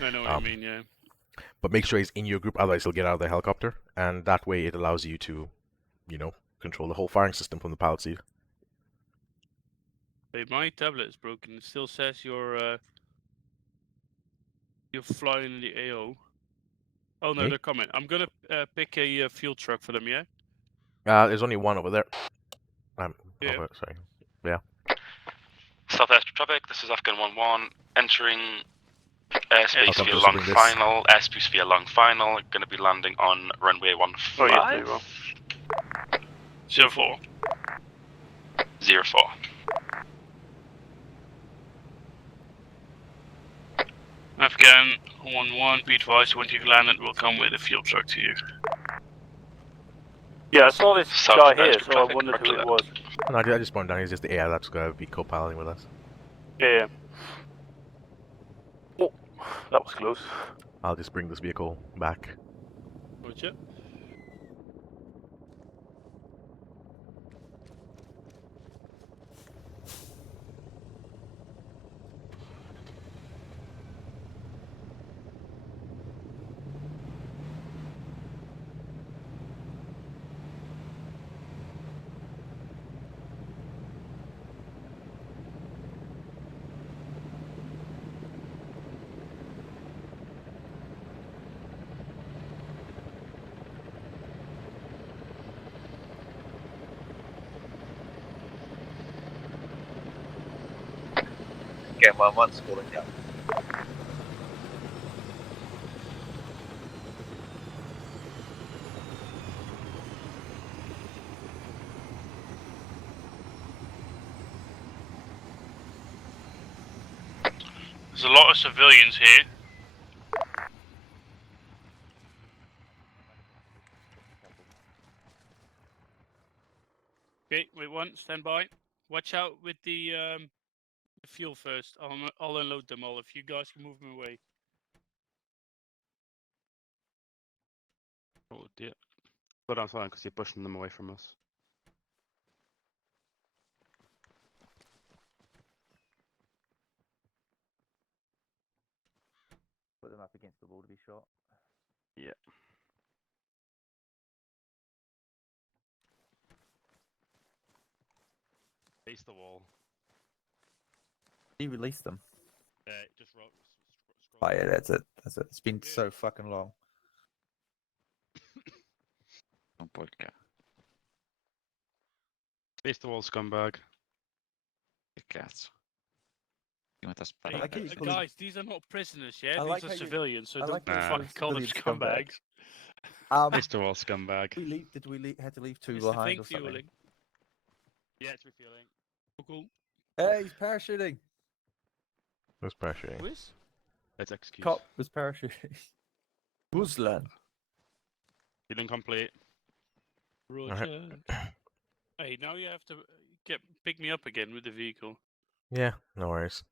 I know what you mean. Yeah. But make sure he's in your group, otherwise he'll get out of the helicopter, and that way it allows you to, control the whole firing system from the pilot seat. Hey, my tablet is broken. It still says you're flying in the AO. Oh no, Hey? they're coming. I'm gonna pick a fuel truck for them. Yeah. There's only one over there. Yeah. Sorry. Yeah. Southwest traffic, this is Afghan 1-1, entering airspace via long this. final, airspace via long final, going to be landing on runway 15. 04. 04. Afghan 1-1, be advised when you land, it will come with a fuel truck to you. Yeah, I saw this guy here, so I wondered who it was. No, I just pointed down. It's just the AI that's gonna be co-piloting with us. Yeah. Oh, that was close. I'll just bring this vehicle back. Roger. Again, 1-1's calling down. There's a lot of civilians here. Okay, wait one, stand by. Watch out with the fuel first. I'll unload them all. If you guys can move them away. Oh dear. But I'm fine because you're pushing them away from us. Put them up against the wall to be shot. Yeah. Face the wall. You released them. Just roll. Oh yeah, that's it. That's it. It's been so fucking long. Face the wall, scumbag. Cats. Hey, guys, these are not prisoners, yeah? I These like are how you- civilians, so I like don't how you fucking call call them civilian scumbag. scumbags. Face the wall, scumbag. Did we had to leave two It's the behind thing or something? fueling. Yeah, it's refueling. Cool. Hey, he's parachuting. Who's pressuring? Who is? Let's execute. Cop was parachuting. Ruslan. Healing complete. Roger. Hey, now you have to pick me up again with the vehicle. Yeah, no worries.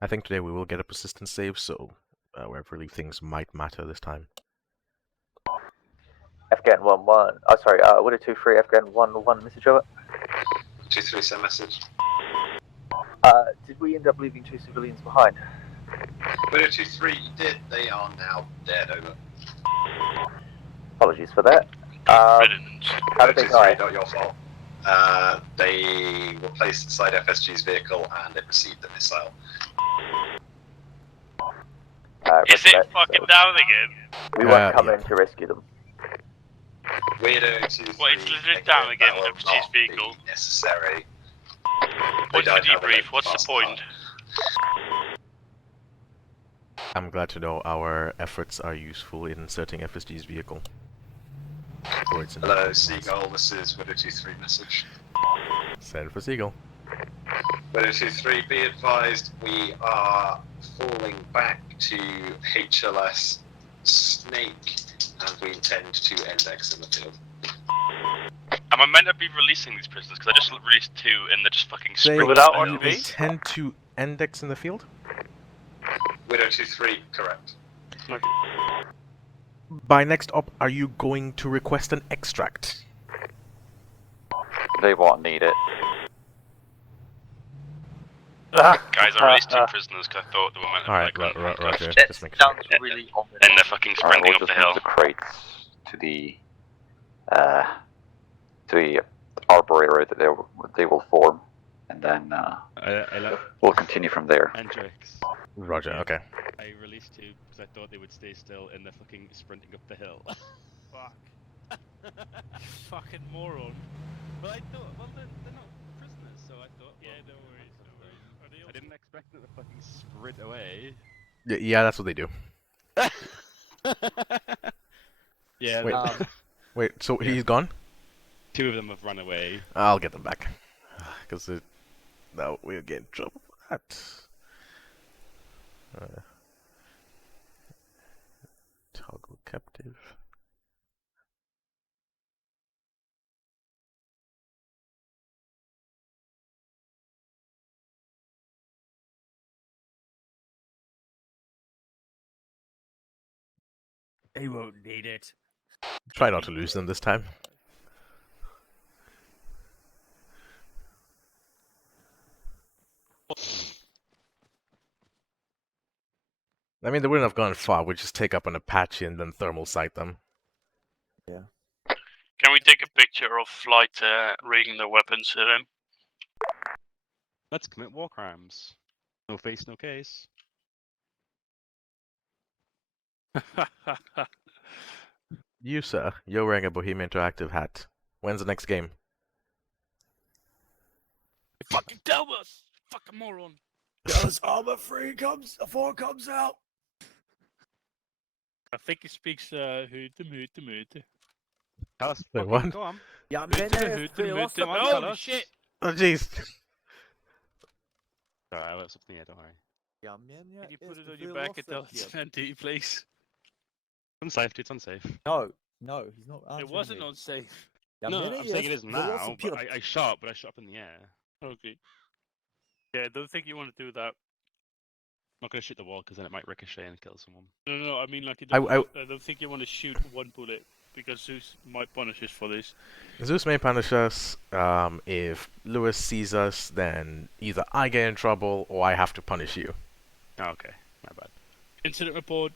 I think today we will get a persistence save, so really things might matter this time. Afghan 1-1. Oh, sorry. What are 2-3 Afghan 1-1 message over? 2-3 send message. Did we end up leaving 2 civilians behind? Widow 2-3 did. They are now dead. Over. Apologies for that. How did they die? Not your fault. They were placed inside FSG's vehicle and it received the missile. Is it fucking down again? We won't come in to rescue them. Weirdo 2-3. What, it's legit down again, FG's vehicle? Necessary. What's the debrief? What's the point? I'm glad to know our efforts are useful in inserting FSG's vehicle. Hello, Seagull. This is Widow 2-3 message. Send for Seagull. Widow 2-3, be advised we are falling back to HLS Snake and we intend to index in the field. Am I meant to be releasing these prisoners? Because I just released 2 and they're just fucking Say sprinting you up the hill. intend to index in the field? Widow 2-3, correct. By next up, are you going to request an extract? They won't need it. Guys, I released 2 prisoners because I thought they were meant to be Alright, like Roger. handcuffed. Just make Sounds really ominous. And they're fucking sprinting we'll up the just hill. move the crates to the arboretum that they will form, and then we'll continue from there. Hendrix. Roger, okay. I released 2 because I thought they would stay still and they're fucking sprinting up the hill. Fuck. Fucking moron. Well, I thought, they're not prisoners, so I thought. Yeah, no worries, no worries. I didn't expect them to fucking sprint away. Yeah, that's what they do. Yeah. Wait, wait. So he's gone? 2 of them have run away. I'll get them back. Because no, we'll get in trouble for that. Toggle captive. He won't need it. Try not to lose them this time. I mean, they wouldn't have gone far. We'd just take up an Apache and then thermal sight them. Yeah. Can we take a picture of flight rigging their weapons to them? Let's commit war crimes. No face, no case. You, sir, you're wearing a Bohemian Interactive hat. When's the next game? Fucking tell us! Fucking moron! Does ARMA 4 comes out? I think he speaks hoot. Tell us, Wait, fucking, what? go on. Ja, Oh shit! Oh, jeez. Sorry, I left something here, don't worry. Can you put it on your back and tell us NT, please? Unsafe, it's unsafe. No, he's not. It wasn't unsafe. No, I'm saying it is now, but I shot up in the air. Okay. Yeah, I don't think you want to do that. I'm not gonna shoot the wall because then it might ricochet and kill someone. No, I mean like I don't think you want to shoot one bullet because Zeus might punish us for this. Zeus may punish us. If Lewis sees us, then either I get in trouble or I have to punish you. Oh, okay, my bad. Incident report.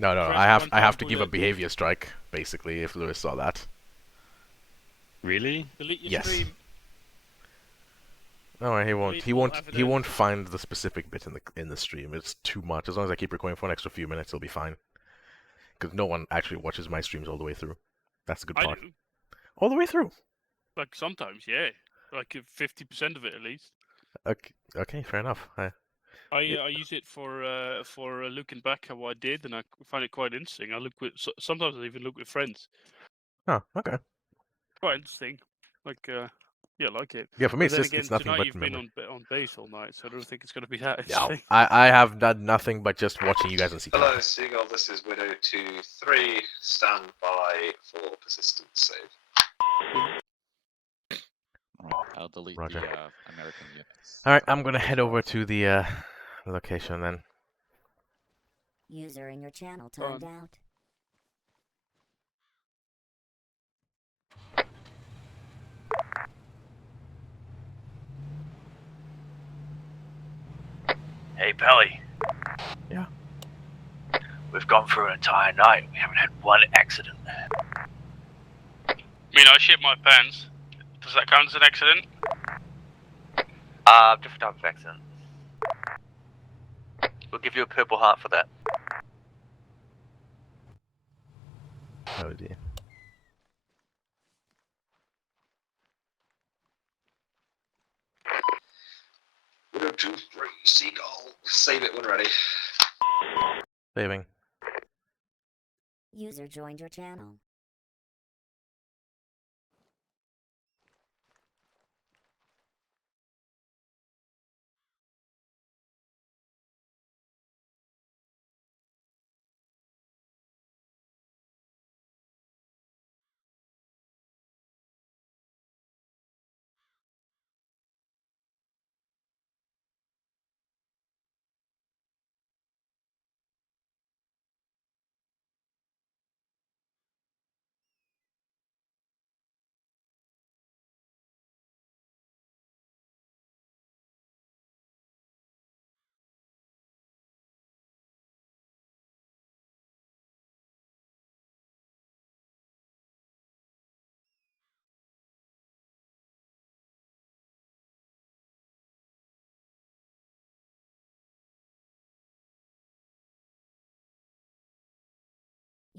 No, Press I have to one give a bullet. behavior strike, basically, if Lewis saw that. Really? Delete your Yes. stream. No, he won't. Delete He all won't. He evidence. won't find the specific bit in the stream. It's too much. As long as I keep recording for an extra few minutes, it'll be fine. Because no one actually watches my streams all the way through. That's the good I part. do. All the way through. Like sometimes, yeah. Like 50% of it at least. Okay, fair enough. I use it for looking back at what I did, and I find it quite interesting. I look with sometimes I even look with friends. Oh, okay. Quite interesting. Like yeah, I like it. Yeah, for me, But then it's again, nothing tonight but you've memory. been on base all night, so I don't think it's going to be that No, interesting. I have done nothing but just watching you guys on Seagull. Hello, Seagull. This is Widow 2-3. Stand by for persistence save. I'll delete Roger. the American units. All right, I'm gonna head over to the location then. User in your channel timed out. Hey, Pelly. Yeah. We've gone through an entire night. We haven't had one accident. I mean, I shit my pants. Does that count as an accident? Different type of accident. We'll give you a Purple Heart for that. Oh dear. Widow 2-3, Seagull. Save it when ready. Saving. User joined your channel.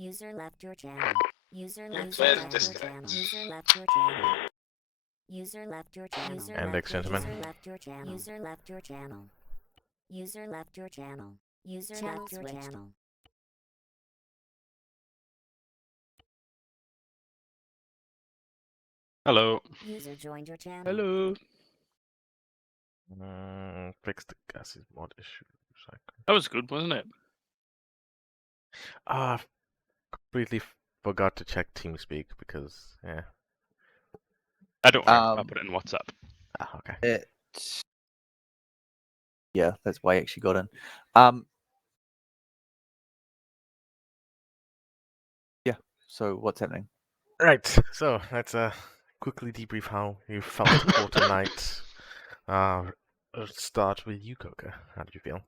User left your channel. User left your channel. User left your channel. User left your channel. Index, gentlemen. User left your channel. User left your channel. User left your channel. User left your channel. Hello. User joined your channel. Hello. Fix the gases mod issue. That was good, wasn't it? Completely forgot to check TeamSpeak because, yeah. I don't worry. I'll put it in WhatsApp. Okay. Yeah, that's why I actually got in. Yeah. So what's happening? Right. So let's quickly debrief how you felt for tonight. Start with you, Coca. How did you feel?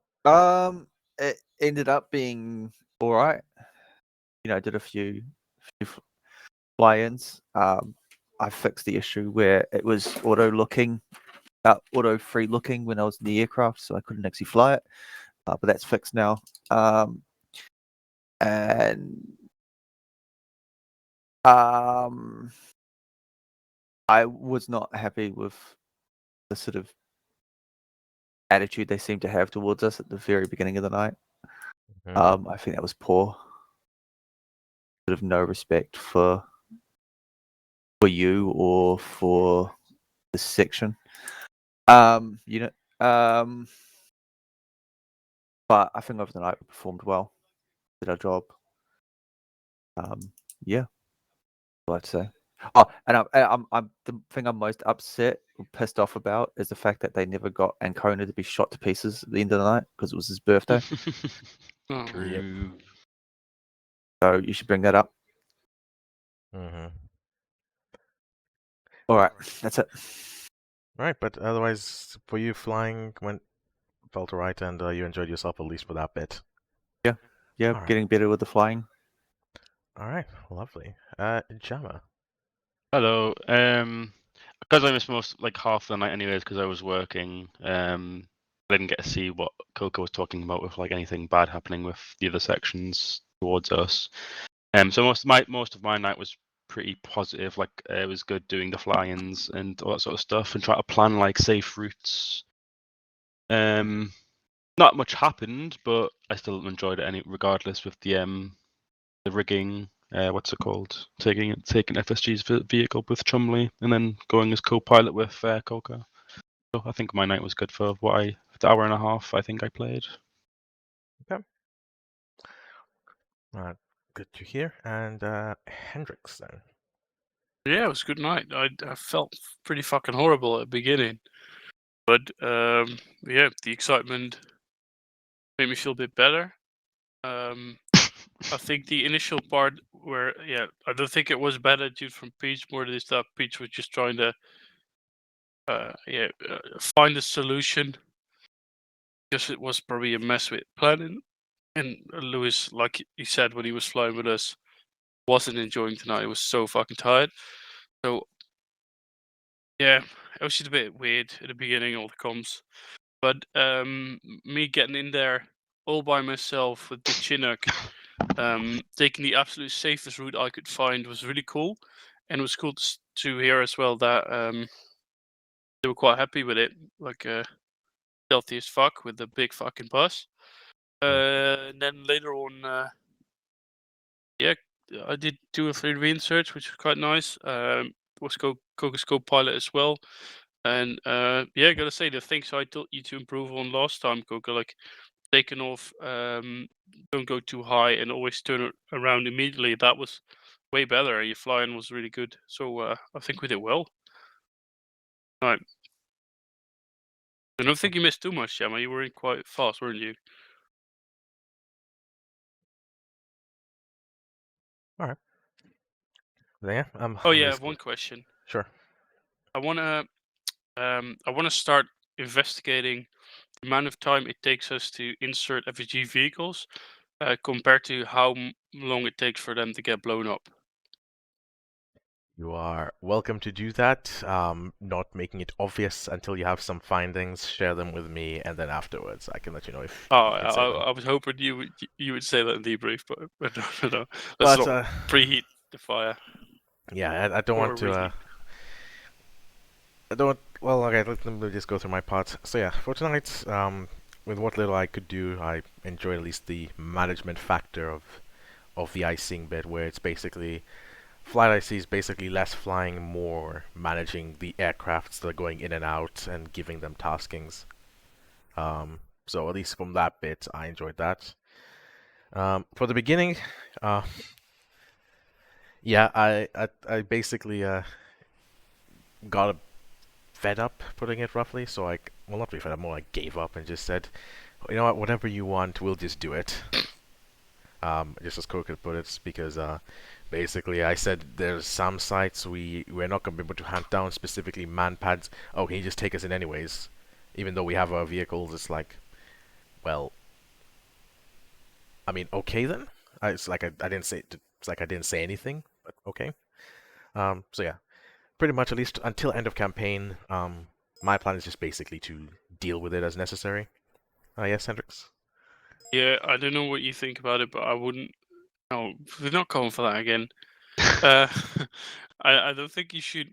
It ended up being all right. You know, I did a few fly-ins. I fixed the issue where it was auto free looking when I was in the aircraft, so I couldn't actually fly it. But that's fixed now. And I was not happy with the sort of attitude they seemed to have towards us at the very beginning of the night. I think that was poor. Sort of no respect for you or for the section. You know, but I think over the night we performed well, did our job. Yeah, I'd say. Oh, and I'm the thing I'm most upset or pissed off about is the fact that they never got Ancona to be shot to pieces at the end of the night because it was his birthday. True. So you should bring that up. All right, that's it. Right, but otherwise, for you, flying felt alright, and you enjoyed yourself at least for that bit. Yeah, All right. getting better with the flying. All right, lovely. Jammer. Hello. Because I missed like half the night anyways because I was working. I didn't get to see what Coco was talking about with like anything bad happening with the other sections towards us. So most of my night was pretty positive. Like it was good doing the fly-ins and all that sort of stuff, and try to plan like safe routes. Not much happened, but I still enjoyed it regardless with the rigging. What's it called? Taking FSG's vehicle with Chumley and then going as co-pilot with Coca. So I think my night was good for the hour and a half I think I played. Okay. Good to hear. And Hendrix then. Yeah, it was a good night. I felt pretty fucking horrible at the beginning, but yeah, the excitement made me feel a bit better. I think the initial part where I don't think it was bad attitude from Peach. More than that, Peach was just trying to find a solution because it was probably a mess with planning. And Lewis, like he said when he was flying with us, wasn't enjoying tonight. He was so fucking tired. So yeah, it was just a bit weird at the beginning, all the comms. But me getting in there all by myself with the Chinook, taking the absolute safest route I could find was really cool. And it was cool to hear as well that they were quite happy with it, like stealthy as fuck with the big fucking bus. And then later on, yeah, I did 2 or 3 reinserts, which was quite nice. Was Coca's co-pilot as well. And yeah, gotta say the things I told you to improve on last time, Coca, like taking off, don't go too high, and always turn it around immediately. That was way better. Your flying was really good. So I think we did well. Right. I don't think you missed too much, Gemma. You were in quite fast, weren't you? All right. Yeah. Oh yeah, I have one question. Sure. I wanna start investigating the amount of time it takes us to insert FSG vehicles compared to how long it takes for them to get blown up. You are welcome to do that. Not making it obvious until you have some findings. Share them with me, and then afterwards I can let you know if. Oh, you can say them. I was hoping you would say that in debrief, but no. But, Let's not preheat the fire. Yeah, I don't Or want to. reheat. I don't. Well, okay. Let me just go through my part. So yeah, for tonight, with what little I could do, I enjoyed at least the management factor of the icing bit, where it's basically flight IC is basically less flying, more managing the aircrafts that are going in and out and giving them taskings. So at least from that bit, I enjoyed that. For the beginning, yeah, I basically got fed up, putting it roughly. So well, not really fed up, more like gave up and just said, you know what, whatever you want, we'll just do it. Just as Cook could put it, because basically I said there's some sites we're not gonna be able to hunt down, specifically man pads. Oh, can you just take us in anyways? Even though we have our vehicles, it's like, well, I mean, okay then. It's like I didn't say it's like I didn't say anything, but okay. So yeah, pretty much at least until end of campaign. My plan is just basically to deal with it as necessary. Yes, Hendrix. Yeah, I don't know what you think about it, but I wouldn't. No, we're not going for that again. uh, I don't think you should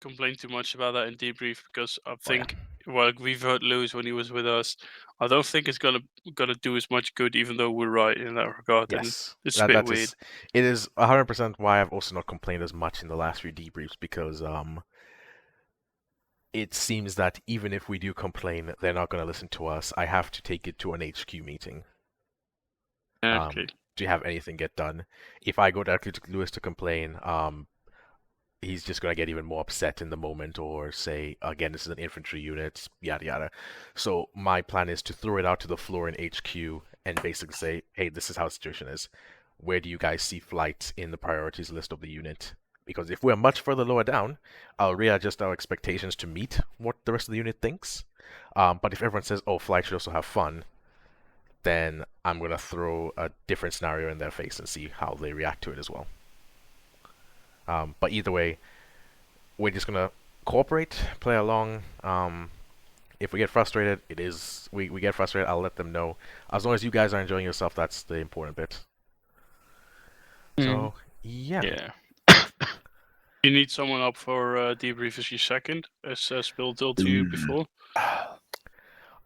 complain too much about that in debrief, because I think well, we've heard Lewis when he was with us. I don't think it's gonna do as much good, even though we're right in that regard. Yes, and it's a bit weird. It is 100% why I've also not complained as much in the last few debriefs, because it seems that even if we do complain, they're not going to listen to us. I have to take it to an HQ meeting. Okay. To have anything get done. If I go directly to Lewis to complain, he's just going to get even more upset in the moment, or say, again, this is an infantry unit, yada yada. So my plan is to throw it out to the floor in HQ and basically say, hey, this is how the situation is. Where do you guys see flight in the priorities list of the unit? Because if we're much further lower down, I'll readjust our expectations to meet what the rest of the unit thinks. But if everyone says, oh, flight should also have fun, then I'm going to throw a different scenario in their face and see how they react to it as well. But either way, we're just going to cooperate, play along. If we get frustrated, we get frustrated, I'll let them know. As long as you guys are enjoying yourself, that's the important bit. So, yeah. Yeah. You need someone up for debrief as your second, as Bill told you before.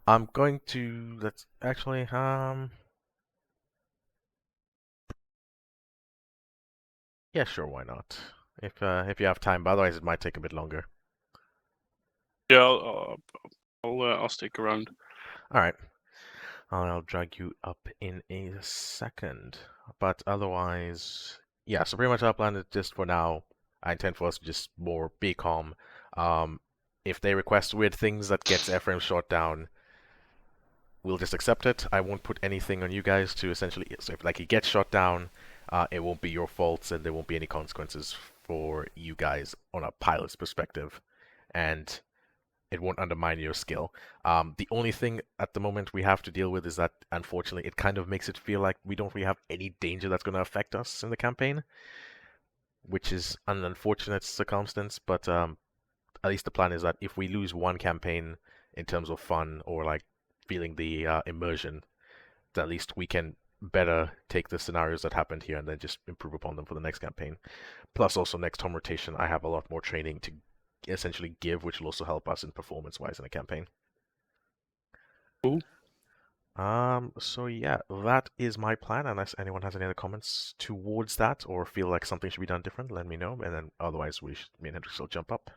I'm going to. Let's actually. Yeah, sure. Why not? If you have time, but otherwise it might take a bit longer. Yeah, I'll stick around. All right. I'll drag you up in a second. But otherwise, yeah. So pretty much our plan is just for now. I intend for us to just more be calm. If they request weird things that gets airframe shot down, we'll just accept it. I won't put anything on you guys to essentially. So if he gets shot down, it won't be your faults, and there won't be any consequences for you guys on a pilot's perspective, and it won't undermine your skill. The only thing at the moment we have to deal with is that, unfortunately, it kind of makes it feel like we don't really have any danger that's going to affect us in the campaign, which is an unfortunate circumstance, but at least the plan is that if we lose one campaign in terms of fun or feeling the immersion, then at least we can better take the scenarios that happened here and then just improve upon them for the next campaign. Plus, also next home rotation, I have a lot more training to essentially give, which will also help us in performance-wise in a campaign. Cool. So yeah, that is my plan. Unless anyone has any other comments towards that or feel like something should be done different, let me know. And then otherwise, me and Hendrix will jump up.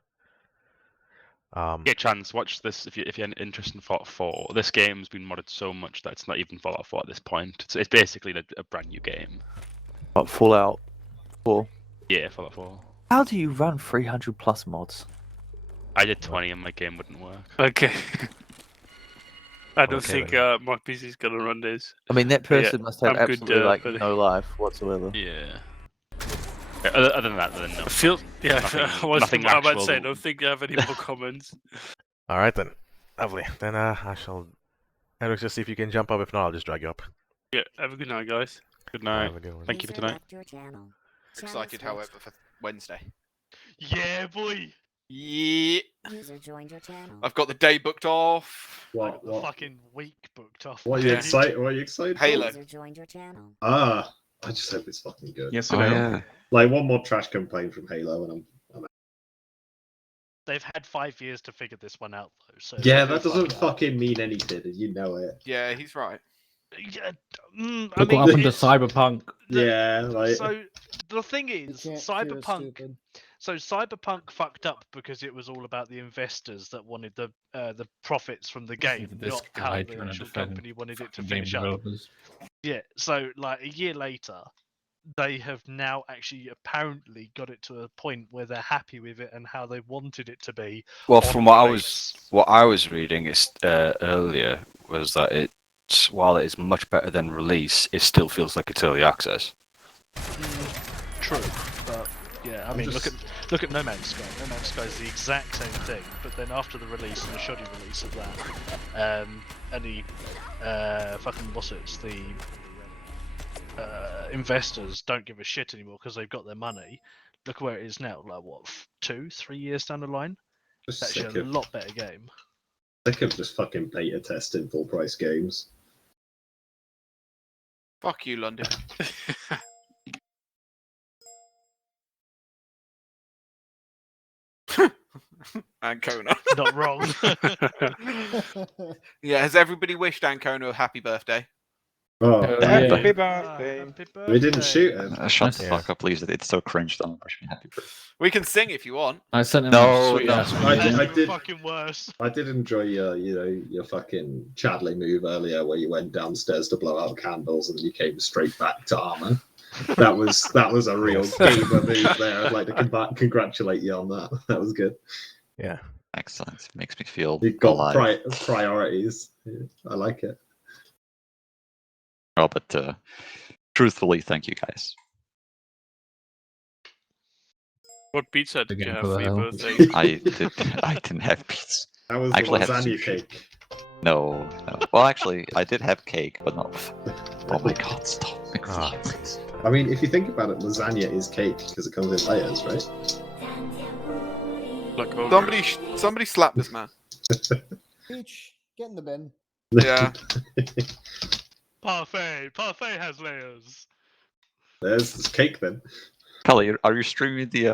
Get a chance, watch this if you're interested in Fallout 4. This game's been modded so much that it's not even Fallout 4 at this point. It's basically a brand new game. Fallout 4? Yeah, Fallout 4. How do you run 300 plus mods? I did 20 and my game wouldn't work. Okay. I don't think my PC's gonna run this. I mean, that person must have I'm absolutely good, no life whatsoever. Yeah. Other than that, then no. Nothing I might say, I don't think I have any more comments. Alright then. Lovely. Then I shall... Hendrix, just see if you can jump up. If not, I'll just drag you up. Yeah, have a good night, guys. Good night. Have a good one. Thank you for tonight. Excited, however, for Wednesday. Yeah, boy. Yeah. User joined your channel. I've got the day booked off. What? The fucking week booked off. What are you excited? What are you excited? Halo. User joined your channel. I just hope it's fucking good. Yes, I know. Like one more trash campaign from Halo, and I'm They've had 5 years to figure this one out, though. So yeah, that doesn't fucking mean anything, and you know it. Yeah, he's right. Yeah, Look what happened to Cyberpunk. Yeah, like... So the thing is, Cyberpunk. So Cyberpunk fucked up because it was all about the investors that wanted the profits from the game, This not guy how the trying to actual defend company wanted it to game finish up. developers. Yeah, so like a year later, they have now actually apparently got it to a point where they're happy with it and how they wanted it to be. Well, on from what release. I was reading is earlier was that it's while it is much better than release, it still feels like it's early access. True, but yeah, I mean, look at No Man's Sky. No Man's Sky is the exact same thing, but then after the release and the shoddy release of that, and the fucking what's the investors don't give a shit anymore because they've got their money. Look where it is now. Like what, 2-3 years down the line? It's actually a lot better game. Sick of just fucking beta testing full price games. Fuck you, London. Ancona. Not wrong. Yeah, has everybody wished Ancona a happy birthday? Oh, Happy birthday! We didn't shoot him. Shut the fuck up, please. It's so cringe. Don't wish me happy birthday. We can sing if you want. I sent him No, a sweet ass I did. Fucking worse. I did enjoy your fucking Chadley move earlier, where you went downstairs to blow out candles and then you came straight back to ARMA. That was a real gamer move there. I'd like to congratulate you on that. That was good. Yeah. Excellent. Makes me feel You've got alive. priorities. Yeah, I like it. Oh, but truthfully, thank you guys. What pizza did you have for your birthday? I didn't have pizza. That was actually the had lasagna sushi. cake. No. Well, actually, I did have cake, but not. Oh my god! Stop. I mean, if you think about it, lasagna is cake because it comes in layers, right? Somebody slap this man. Peach, get in the bin. Yeah. Parfait has layers. There's cake then. Kelly, are you streaming the